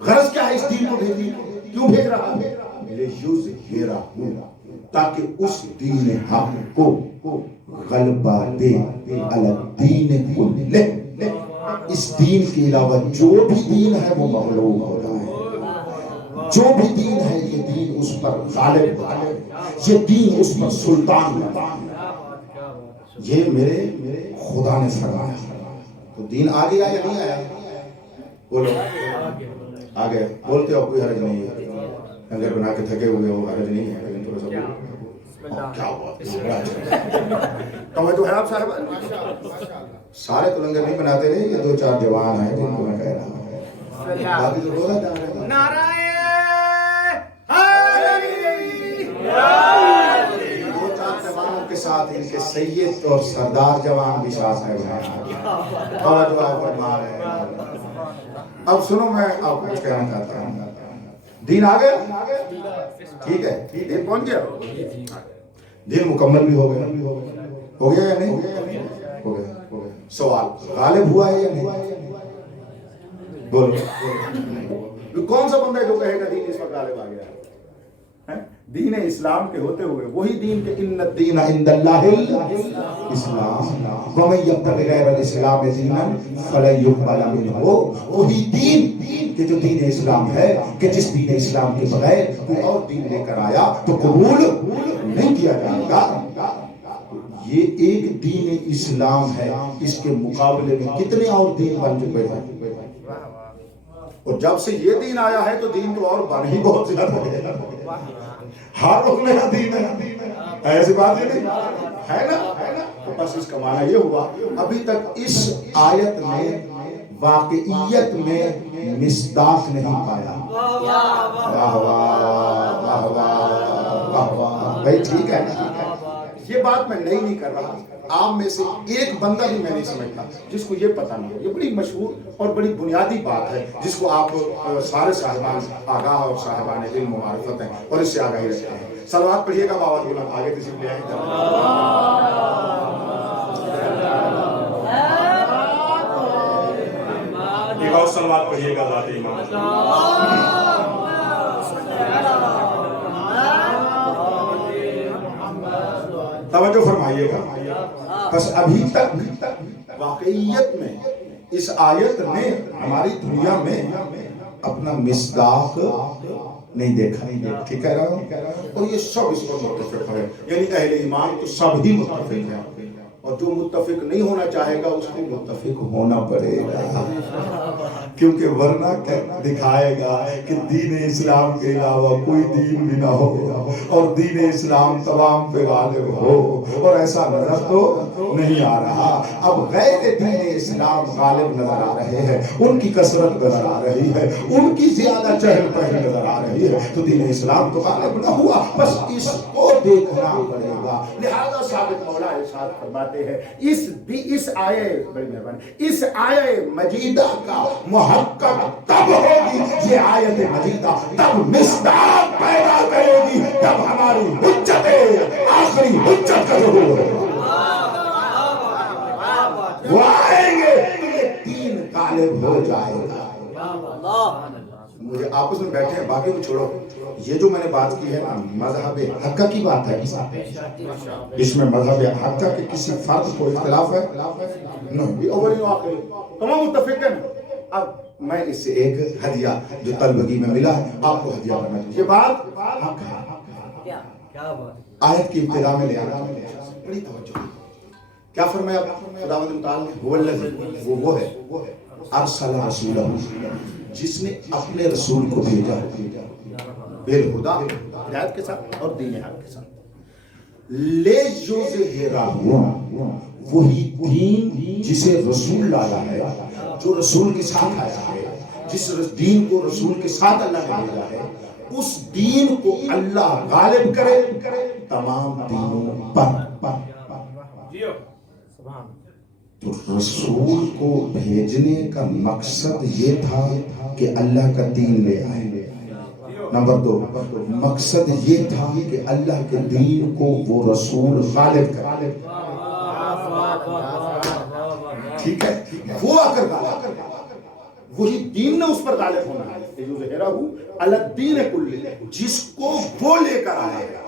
غرض کیا ہے اس دین کو بھیجنے, کیوں بھیج رہا ہے؟ تاکہ اس دین حق کو غلبہ دے علی الدین کلہ، اس دین کے علاوہ جو بھی دین ہے وہ مغلوب ہو جائے، جو بھی دین ہے یہ دین اس پر غالب ہوتا ہے، یہ دین اس پر سلطان ہوتا ہے۔ یہ میرے خدا نے فرمایا۔ تو دین آ گیا یا نہیں آیا؟ بولو آ گیا، بولتے ہو کوئی حرج نہیں ہے، لنگر بنا کے تھکے ہوئے ہو حرج نہیں ہے، لیکن تھوڑا سا کیا ہوا توجہ ہے آپ صاحب؟ سارے تو لنگر نہیں بناتے رہے، یہ دو چار جوان ہیں جن کو میں کہہ رہا ہوں، باقی تو روزہ جا رہے ہیں۔ دو چار جوانوں کے ساتھ ان کے سید اور سردار جوان بھی شاہ صاحب ہیں، توجہ فرما رہے ہیں۔ اب سنو، میں آپ کو کچھ کہنا چاہتا ہوں۔ دین آ گیا، ٹھیک ہے، دین پہنچ گیا، دین مکمل بھی ہو گیا، ہو گیا یا نہیں ہو گیا؟ سوال غالب ہوا ہے یا نہیں؟ بولو کون سا بندہ ہے جو کہے گا دین اس وقت غالب آ گیا ہے؟ دین اسلام کے ہوتے ہوئے وہی دین کہ ان الدین عند اللہ الاسلام ومن یبتغی غیر الاسلام دینا فلن یقبل منہ، وہی دین کہ جو دین اسلام ہے، کہ جس دین اسلام کے بغیر کوئی اور دین لے کر آیا تو قبول نہیں کیا جائے گا۔ یہ ایک دین اسلام ہے، اس کے مقابلے میں کتنے اور دین بن چکے ہیں، اور جب سے یہ دین آیا ہے تو دین تو اور بن ہی بہت زیادہ ہے، ہر روز نیا دین ہے، ایسی بات یہ نہیں ہے نا؟ تو بس اس کا معنی یہ ہوا ابھی تک اس آیت میں واقعیت میں مصداق نہیں پایا۔ واہ واہ واہ واہ واہ، بھائی ٹھیک ہے، یہ بات میں نہیں کر رہا، آپ میں سے ایک بندہ بھی میں نہیں سمجھتا جس کو یہ پتہ نہ ہو۔ یہ بڑی مشہور اور بڑی بنیادی بات ہے جس کو آپ سارے صاحبان آگاہ اور صاحبان علم و معرفت ہیں اور اس سے آگاہی رکھتے ہیں۔ صلوات پڑھیے گا باوت بلند، آگے تشریف لے آئیں۔ ایک اور صلوات پڑھیے گا ذات امام۔ توجہ فرمائیے گا۔ بس ابھی تک واقعیت میں اس آیت نے ہماری دنیا میں اپنا مصداق نہیں دیکھا، ٹھیک کہہ رہا ہوں، اور یہ سب اس پر متفق ہے، یعنی اہل ایمان تو سب ہی متفق ہیں، اور جو متفق نہیں ہونا چاہے گا اس کو متفق ہونا پڑے گا، کیونکہ ورنہ دکھائے گا کہ دین اسلام کے علاوہ کوئی دین بھی نہ ہو اور دین اسلام تمام پہ غالب ہو، اور ایسا نظر تو نہیں آ رہا۔ اب غیر دین اسلام غالب نظر آ رہے ہیں، ان کی کثرت نظر آ رہی ہے، ان کی زیادہ چہل پہل نظر آ رہی ہے، تو دین اسلام تو غالب نہ ہوا، بس اس کو دیکھنا پڑے گا۔ لہذا ثابت مولا ارشاد فرماتے ہیں اس آیے بڑی مہربانی، اس آیے مجیدہ کا محقق تب ہوگی، یہ آیت مجیدہ تب مصداق پیدا کرے گی جب ہماری حجت آخری حجت کا ظہور ہے، وہ آئیں گے تو یہ دین غالب ہو جائے گا۔ مجھے آپس میں بیٹھے ہیں، باقی کو چھوڑو، یہ جو میں نے بات کی ہے نا مذہب حقہ کی بات ہے، اس میں مذہب حقہ کے کسی فرد کو اختلاف ہے نہیں، اولی و آخری تمام متفق ہیں۔ اب میں اس سے ایک ہدیہ جو طلبگی میں ملا ہے آپ کو ہدیہ کرنا چاہیے، یہ بات حق ہے، آیت کی ابتدا میں لے آنا، بڑی توجہ، کیا فرمایا خداوند متعال نے؟ وہ الذی، وہ ہے ارسل رسولہ، جس نے اپنے رسول کو بھیجا بالہدیٰ، ہدایت کے ساتھ اور دین حق کے ساتھ، لیظہرہ، وہی دین جسے رسول لایا ہے، جو رسول کے ساتھ آیا ہے، جس دین کو رسول کے ساتھ اللہ نے بھیجا ہے، اس دین کو اللہ غالب کرے تمام دینوں پر۔ تو رسول کو بھیجنے کا مقصد یہ تھا کہ اللہ کا دین لے آئے، نمبر دو مقصد یہ تھا کہ اللہ کے دین کو وہ رسول غالب کرے، ٹھیک ہے، وہ آ کر غالب، وہی دین نے اس پر غالب ہونا ہے، علی الدین کلہ، جس کو وہ لے کر آئے گا،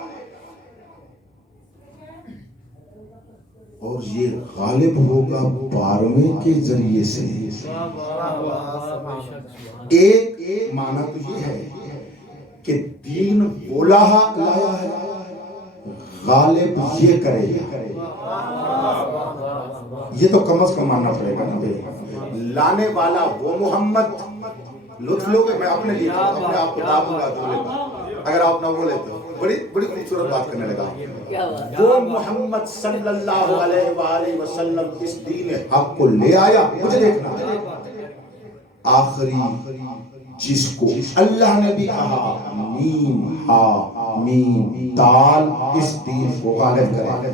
اور یہ غالب ہوگا 12ویں کے ذریعے سے. ایک معنی تو یہ ہے کہ دین بولا لایا ہے، غالب یہ کرے گا. یہ تو کم از کم ماننا پڑے گا نا بھائی. لانے والا وہ محمد. لطف لوگ میں اپنے لیے اپنے آپ کو دابوں گا جو لیتا اگر آپ نہ وہ لیتے ہو. بڑی خوبصورت بات کرنے لگا. وہ محمد صلی اللہ علیہ وآلہ وسلم اس دین حق کو لے آیا. مجھے دیکھنا آخری جس کو اللہ نے بھی کہا میم ہا میم دال اس دین کو غالب کرے.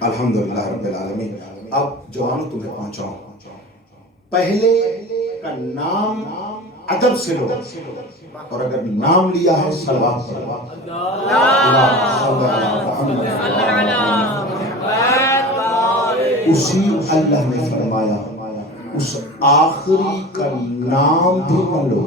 الحمدللہ رب العالمین. اب جوانوں تمہیں پہنچاؤں. پہلے کا نام ادب سے لو اور اگر نام لیا ہے صلوات پڑھو. اسی اللہ نے فرمایا اس آخری کا نام بھی نہ لو.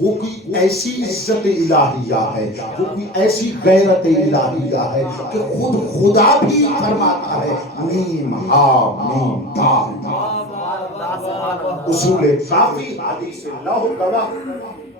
وہ کوئی ایسی عزت الہیہ ہے، وہ کوئی ایسی غیرت الہیہ ہے کہ خود خدا بھی فرماتا ہے میم ہا میم دال. اصول کافی حدیث لوح گواہ،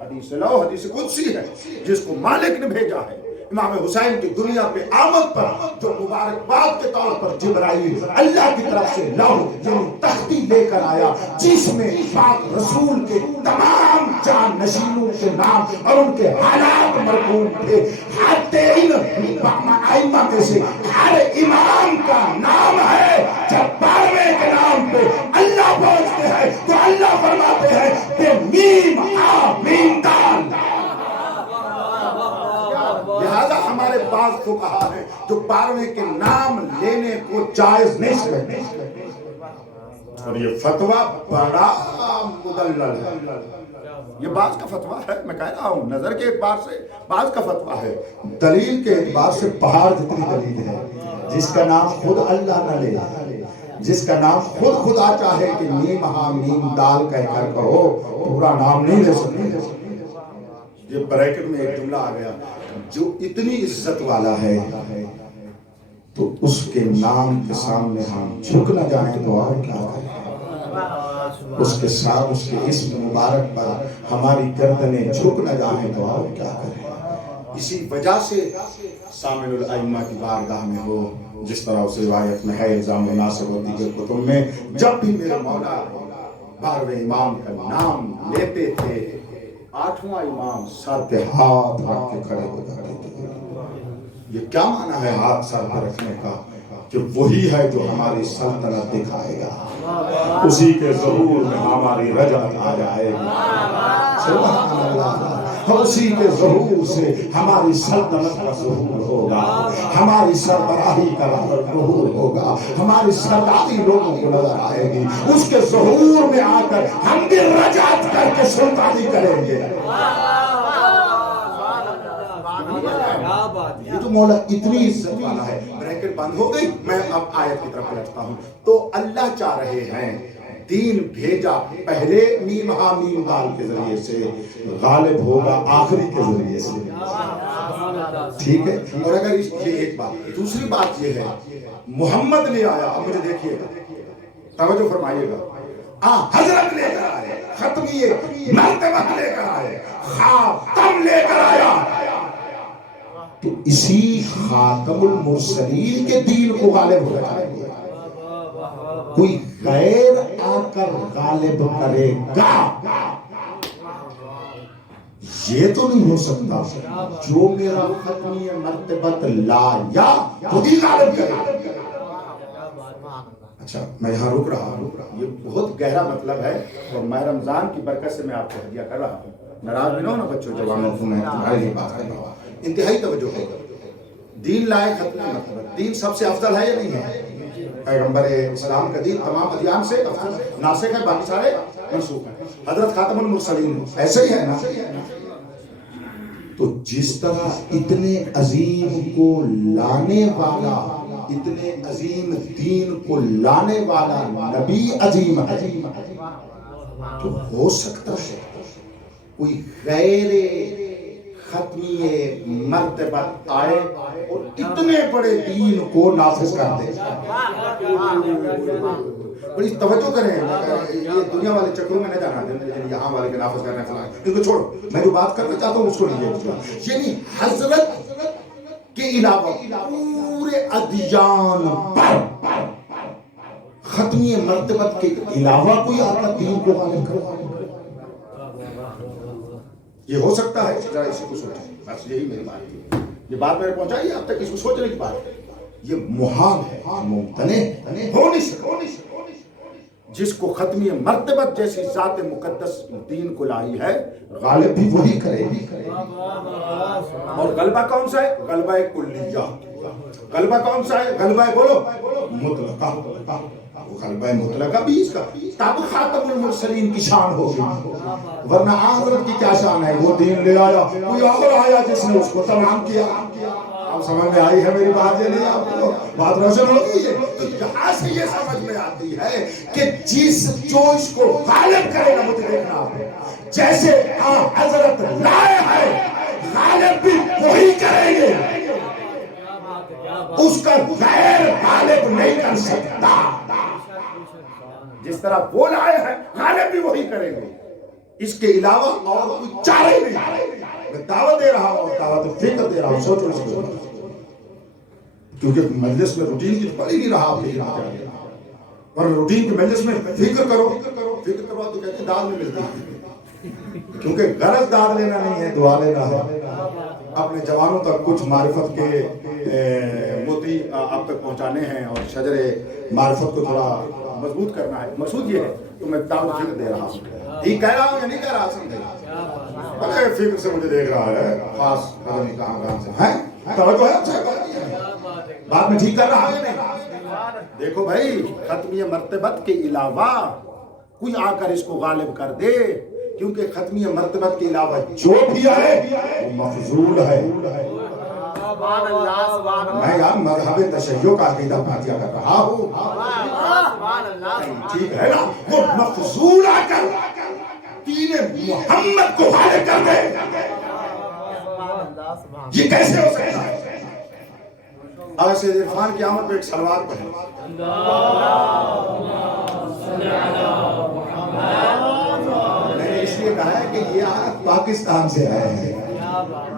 حدیث لوح حدیث قدسی ہے جس کو مالک نے بھیجا ہے امام حسین کی دنیا پہ آمد پر، جو مبارکباد کے طور پر جبرائیل اللہ کی طرف سے لوح یعنی تختی لے کر آیا جس میں پاک رسول کے تمام جان نشینوں کے نام اور ان کے حالات مرقوم تھے. ہر تین ائمہ میں سے ہر امام کا نام ہے. جب 12ویں کے نام پہ اللہ پہنچتے ہیں تو اللہ فرماتے ہیں کہ میم ہا میم دال. لہذا ہمارے بعض فقہا ہیں جو 12ویں کے نام لینے کو جائز نہیں سمجھتے اور یہ فتویٰ بڑا مدلل ہے. یہ بعض کا فتویٰ ہے، میں کہہ رہا ہوں نظر کے اعتبار سے بعض کا فتویٰ ہے، دلیل کے اعتبار سے پہاڑ جتنی دلیل ہے. جس کا نام خود اللہ نہ لے، جس کا نام خود خدا چاہے کہ میم ہا میم دال کہہ کر کہو، پورا نام نہیں لے سکتے. یہ بریکٹ میں ایک جملہ آ گیا جو اتنی عزت والا ہے تو اس کے نام کے سامنے ہم جھک نہ جائیں تو اور کیا کریں. اس کے ساتھ اس کے اسم مبارک پر ہماری گردنیں جھک نہ جائیں تو اور کیا کریں. اسی وجہ سے سامع الائمہ کی بارگاہ میں ہو جس طرح اس روایت میں ہے الزام مناسب و دیگر کتب میں جب بھی میرے مولا 12ویں امام کا نام لیتے تھے 8واں امام سر پہ ہاتھ رکھ کے کھڑے ہو جاتے تھے. یہ کیا معنی ہے ہاتھ سر پہ رکھنے کا؟ کہ وہی ہے جو ہماری سلطنت دکھائے گا، اسی کے ظہور میں ہماری رجعت آ جائے گی. سبحان اللہ. اسی کے ظہور سے ہماری سلطنت کا ظہور ہوگا، ہماری سربراہی کا ظہور ہوگا، ہماری سرداری لوگوں کو نظر آئے گی. اس کے ظہور میں آ کر ہم بھی رجعت کر کے سلطانی کریں گے. یہ تو مولا اتنی عزت والا ہے. بریکٹ بند ہو گئی. میں اب آیت کی طرف پلٹتا ہوں. تو اللہ چاہ رہے ہیں دین بھیجا پہلے میم ہا میم دال کے ذریعے سے، غالب ہوگا آخری کے ذریعے سے. ٹھیک ہے. اور اگر یہ ایک بات، دوسری بات یہ ہے محمد لے آیا. اب مجھے دیکھیے گا، توجہ فرمائیے گا. حضرت لے کر آئے، ختمیہ مرتبہ لے کر آئے، خاتم لے کر آیا. تو اسی خاتم المرسلین کے دین کو غالب ہو جائے گا. کوئی غیر آ کر غالب کرے گا یہ تو نہیں ہو سکتا. جو میرا ختمی مرتبت لایا خود ہی غالب کرے. اچھا میں یہاں رک رہا ہوں. یہ بہت گہرا مطلب ہے اور ماہ رمضان کی برکت سے میں آپ کو ہدیہ کر رہا ہوں. ناراض بھی نہ ہونا بچوں جوانوں کو، میں تمہارے لیے بات کر رہا ہوں. انتہائی توجہ ہے. دین لائے ختمی مرتبت. دین سب سے افضل ہے یا نہیں ہے؟ پیغمبر اسلام کا دین تمام ادیان سے افضل ناسخ ہے، باقی سارے منسوخ ہیں. حضرت خاتم المرسلین ایسے ہی ہے نا. تو جس طرح اتنے عظیم کو لانے والا، اتنے عظیم دین کو لانے والا نبی عظیم ہے، تو ہو سکتا ہے کوئی غیر ختمی مرتبت آئے اور اتنے بڑے دین کو نافذ کر دے. بڑی توجہ کریں, یہ دنیا والے چکروں میں نہ جانا, یہاں والے کے نافذ کرنے فلاں, ان کو چھوڑو. میں جو بات کرنا چاہتا ہوں اس کو نہیں. یعنی حضرت کے علاوہ پورے ادیان پر ختمی مرتبت کے علاوہ کوئی آتا دین کو غالب کرے, یہ ہو سکتا ہے؟ ذرا اسی کو سوچیں. بس یہی میری بات ہے. یہ بات میں نے پہنچائی اب تک, اس کو سوچنے کی بات ہے. یہ محال ہے, ممتنع ہو نہیں سکتا. جس کو ختمی مرتبت جیسی ذات مقدس دین کو لائی ہے, غالب بھی وہی کرے گی. اور غلبہ کون سا ہے؟ غلبہ کلیہ. غلبہ کون سا ہے؟ غلبہ بولو مطلقہ. غلبہ مطلقہ بھی اس کا تب خاتم المرسلین کی شان ہوگی, ورنہ حضرت کی کیا شان ہے؟ وہ دین لے آیا, کوئی اور آیا جس نے اس کو تمام کیا. آپ سمجھ میں آئی ہے میری بات؟ یہ نہیں, آپ کو بات روشن ہو گئی ہے. تو یہاں سے یہ سمجھ میں آتی ہے کہ جو اس کو غالب کرے گا, مجھے دیکھنا ہے جیسے حضرت لائے ہیں, غالب بھی وہی کریں گے, اس کا غیر غالب نہیں کر سکتا. جس طرح وہ لائے ہیں غالب بھی وہی کریں گے, اس کے علاوہ اور کوئی چارہ نہیں. میں دعوت دے رہا ہوں, دعوت فکر دے رہا ہوں. سوچو اس کو, کیونکہ مجلس میں روٹین کی پڑی نہیں رہا آپ کے, اور روٹین کے مجلس میں فکر کرو تو کہتے ہیں داد میں ملتی ہے. کیونکہ غرض داد لینا نہیں ہے, دعا لینا ہے. اپنے جوانوں تک کچھ معرفت کے موتی آپ تک پہنچانے ہیں, اور شجر معرفت کو تھوڑا مضبوط کرنا ہے. مقصود یہ ہے. تو میں دعوت فکر دے رہا ہوں. ٹھیک کہہ رہا ہوں یا نہیں کہہ رہا؟ سمجھے فکر سے مجھے دیکھ رہا ہے, خاص کہاں سے ہے, توجہ ہے, بات میں ٹھیک کر رہا ہے یا نہیں؟ دیکھو بھائی, ختمی مرتبت کے علاوہ کوئی آ کر اس کو غالب کر دے, کیونکہ ختمی مرتبت کے علاوہ جو بھی آئے وہ مفضول ہے. میں یار مذہب تشیع کا عقیدہ باتیا کر رہا ہوں, ٹھیک ہے نا؟ وہ مفضول آ کر دین محمد کو غالب کر دے, یہ کیسے ہو سکتا ہے؟ آج سے عرفان کی آمد پہ ایک سلوات پڑھیں. میں نے اس لیے کہا ہے کہ یہ آیت پاکستان سے آئے ہیں.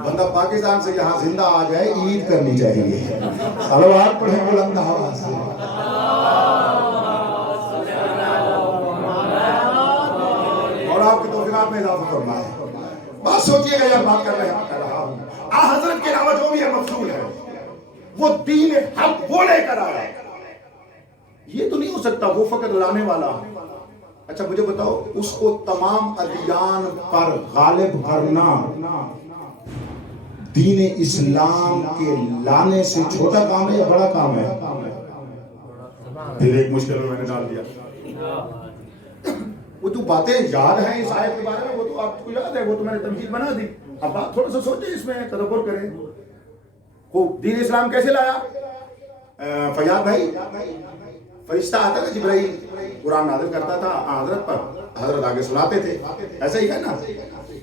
بندہ پاکستان سے یہاں زندہ آ جائے, عید کرنی چاہیے. سلوات پڑھیں بلند آواز سے. اور آپ کی توفیقات میں اضافہ کرنا ہے. بات سوچیے گا یار, بات کر رہا ہوں. حضرت کے علاوہ جو بھی ہے مفضول ہے. وہ دین حق وہ لے کر آیا, یہ تو نہیں ہو سکتا وہ فقط لانے والا. اچھا مجھے بتاؤ, اس کو تمام ادیان پر غالب کرنا دین اسلام کے لانے سے چھوٹا کام ہے یا بڑا کام ہے؟ پھر ایک مشکل میں نے ڈال دیا. وہ جو باتیں یاد ہیں اس آیت کے بارے میں, وہ تو آپ کو یاد ہے, وہ تو میں نے تمہید بنا دی. اب آپ تھوڑا سا سوچیں, اس میں تدبر کریں. وہ دین اسلام کیسے لایا؟ فیاض بھائی, فرشتہ آتا تھا جبرائیل, قرآن نازل کرتا تھا حضرت پر, حضرت آگے سناتے تھے, ایسا ہی ہے نا.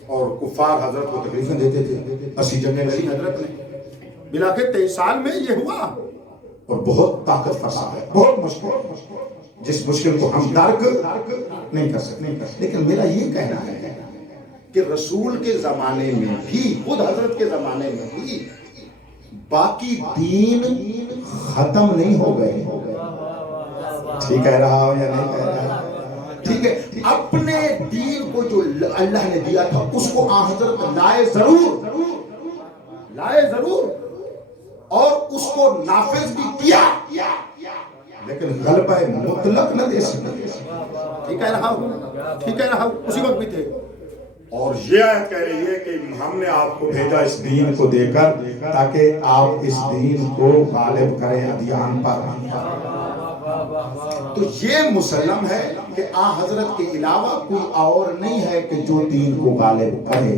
اور کفار حضرت کو تکلیفیں دیتے تھے. 80 جنگیں لڑی حضرت نے, بلاخر 23 سال میں یہ ہوا. اور بہت طاقت فرسا ہے, بہت مشکل, جس مشکل کو ہم درک نہیں کر سکتے. لیکن میرا یہ کہنا ہے کہ رسول کے زمانے میں بھی, خود حضرت کے زمانے میں بھی باقی دین ختم نہیں ہو گئے. ٹھیک کہہ رہا ہوں یا نہیں کہہ رہا؟ ٹھیک ہے, اپنے دین کو جو اللہ نے دیا تھا اس کو حضرت لائے ضرور, اور اس کو نافذ بھی کیا, لیکن غلبہ مطلق نہ دے سکے. ٹھیک کہہ رہا ہوں, اسی وقت بھی تھے. اور یہ آیت کہہ رہی ہے کہ ہم نے آپ کو بھیجا اس دین کو دے کر تاکہ آپ اس دین کو غالب کریں ادیان پر. تو یہ مسلم ہے کہ حضرت کے علاوہ کوئی اور نہیں ہے کہ جو دین کو غالب کرے,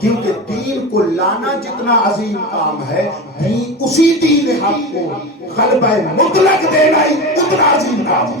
کیونکہ دین کو لانا جتنا عظیم کام ہے, دین اسی دین حق کو غلبہ مطلق دینا ہی اتنا عظیم کام ہے.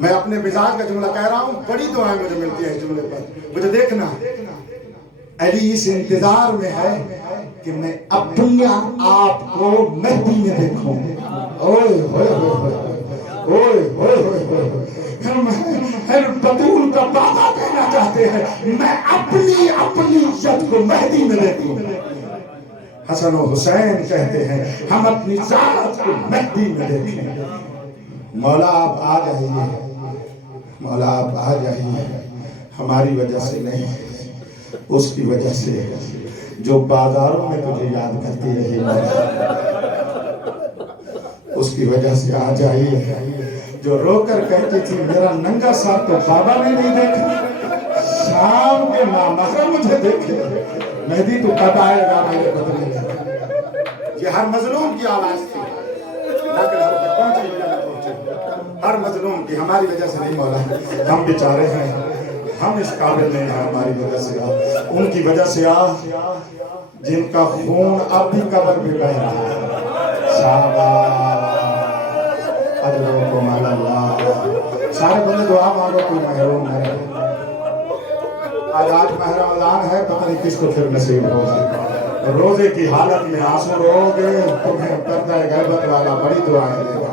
میں اپنے مزاج کا جملہ کہہ رہا ہوں، بڑی دعائیں مجھے ملتی ہیں اس جملے پر. مجھے دیکھنا علی اس انتظار میں ہے کہ میں اپنے آپ کو مہدی میں دیکھوں. اوئے ہوئے ہوئے اوئے ہوئے ہوئے ہم بطول کا بابا کہنا چاہتے ہیں میں اپنی عزت کو مہدی میں دیکھوں. حسن و حسین کہتے ہیں ہم اپنی ذات کو مہدی میں دیکھیں. مولا آپ آ جائیے، مولا آپ آ جائیے، ہماری وجہ سے نہیں، اس کی وجہ سے جو بازاروں میں تجھے یاد کرتی رہی، اس کی وجہ سے آ جائیے. جو رو کر کہتی تھی میرا ننگا ساتھ تو بابا نے نہیں دیکھا، شام کے نامحرم مجھے دیکھے. مہدی تو کب آئے گا میرے بدلے. یہ ہر مظلوم کی آواز تھی، لیکن ہم تک پہنچے یا نہ پہنچے، ہر مظلوم کی. ہماری وجہ سے نہیں مولا، ہم بیچارے ہیں، ہم اس قابل نہیں ہیں. ہماری وجہ سے آ، ان کی وجہ سے آ جن کا خون اب بھی قبر میں بہ رہا ہے. شاباش اجرکم اللہ. سارے بندے دعا مانگو، کوئی محروم ہے. آج ماہ رمضان ہے، پتہ نہیں کس کو پھر نصیب ہوگا. روزے کی حالت میں آنسو رو گے تمہیں پردہ غیبت والا بڑی دعائیں دے گا.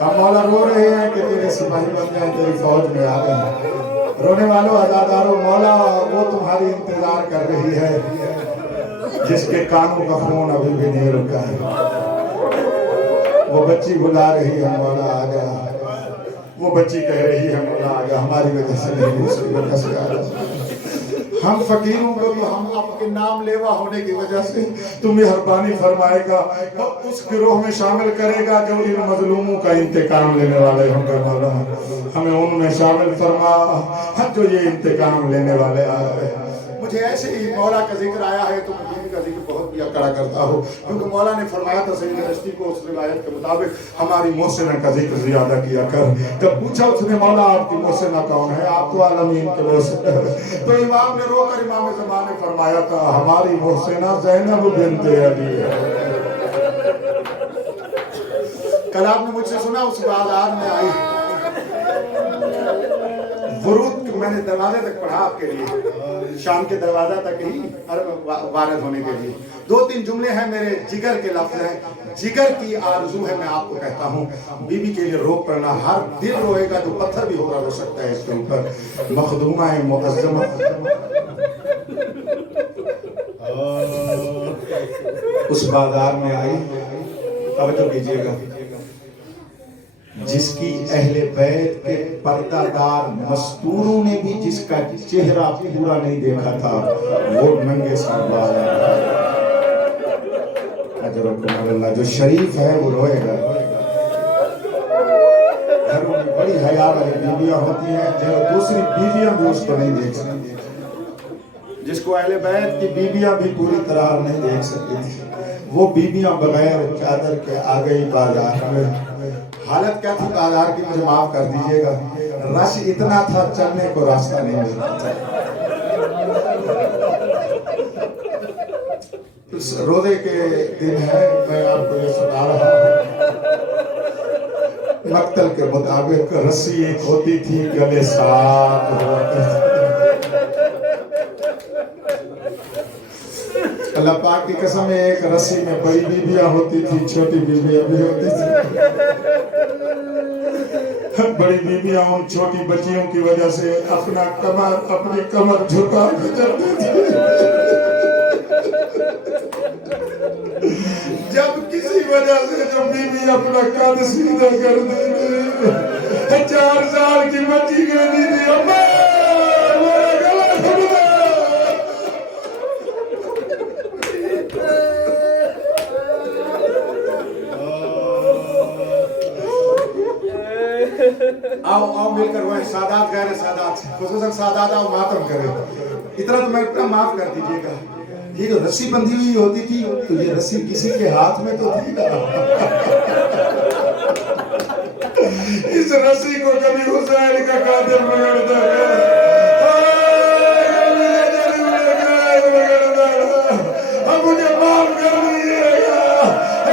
ہم مولا رو رہے ہیں کہ تیرے سپاہی بن جائیں، تیری فوج میں آ گئے. رونے والوں عزاداروں، مولا وہ تمہاری انتظار کر رہی ہے جس کے کانوں کا خون ابھی بھی نہیں رکا ہے. وہ بچی بلا رہی ہے مولا آ گیا. وہ بچی کہہ رہی ہے مولا آ گیا. ہماری وجہ سے نہیں، اس کی وجہ سے آ گیا. ہم فقیروں کو بھی ہم آپ کے نام لیوا ہونے کی وجہ سے تم مہربانی فرمائے گا، اس گروہ میں شامل کرے گا جو ان مظلوموں کا انتقام لینے والے ہوں گے. مولا ہمیں ان میں شامل فرما جو یہ انتقام لینے والے آئے. مجھے ایسے ہی مولا کا ذکر آیا ہے تو مجھے کا ذکر بہت بھی کرا کرتا ہوں، کیونکہ مولا نے فرمایا تھا سید رشتی کو اس روایت کے مطابق ہماری محسنہ کا ذکر زیادہ کیا کر. جب پوچھا اس نے مولا آپ کی محسنہ کون ہے، آپ تو عالمین کے محسن، تو امام نے رو کر امام زمان نے فرمایا تھا ہماری محسنہ زینب بنت علی ہے. کل آپ نے مجھ سے سنا اس بازار میں آئی ورود، میں نے دروازے تک پڑھا آپ کے لیے، شام کے دروازہ تک ہی وارد ہونے کے لیے. 2-3 جملے ہیں میرے جگر کے لفظ ہیں، جگر کی آرزو ہے. میں آپ کو کہتا ہوں بی بی کے لیے رو پڑنا، ہر دل روئے گا جو پتھر بھی ہوگا رو سکتا ہے اس کے اوپر. مخدومہ معظمہ اس بازار میں آئی، توجہ کیجئے گا، جس کی اہل بیت کے پردہ دار مستوروں نے بھی جس کا چہرہ پورا نہیں دیکھا تھا، وہ ننگے سر بازار. اجرکم اللہ. جو شریف ہے وہ روئے گا. گھروں میں بڑی حیا والی بیویاں ہوتی ہیں جو دوسری بیویاں بھی اس کو نہیں دیکھ سکتی، جس کو اہل بیت کی بیویاں بھی پوری طرح نہیں دیکھ سکتی تھی، وہ بیویاں بغیر چادر کے آ گئی بازار میں. حالت کیا تھی بازار کی مجھے معاف کر دیجئے گا، رش اتنا تھا چلنے کو راستہ نہیں ملتا تھا. روزے کے دن ہے، میں آپ کو یہ سنا رہا ہوں. مقتل کے مطابق رسی ایک ہوتی تھی گلے ساتھ ہوا کرتی. اللہ پاک کی قسم ہے، ایک رسی میں بڑی بیویاں ہوتی تھی، چھوٹی بیویاں بھی ہوتی تھی. بڑی بیویاں ان چھوٹی بچیوں کی وجہ سے اپنی کمر جھکا کے چلتی تھی. جب کسی وجہ سے جو بیوی اپنا قد سیدھا کر دے، 4 سال کی بچی کہتی تھی اماں میرا گلا سن دے. آؤ مل کر وہ سادات غیر سادات، خصوصاً سادات آؤ ماتم کرے. اتنا تو میں اتنا معاف کر دیجئے گا. یہ جو رسی بندھی ہوئی ہوتی تھی تو یہ رسی کسی کے ہاتھ میں تو تھی نا. اس رسی کو کبھی حسین کا قاتل بگڑتا ہے، اب مجھے معاف کر دیجئے گا.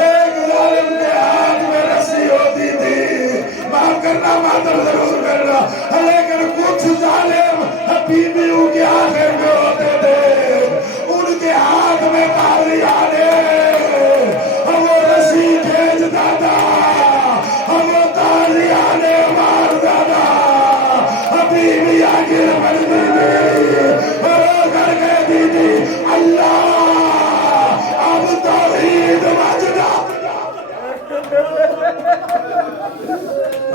ایک ظالم کے ہاتھ میں رسی ہوتی تھی، معاف کرنا ماتم ضرور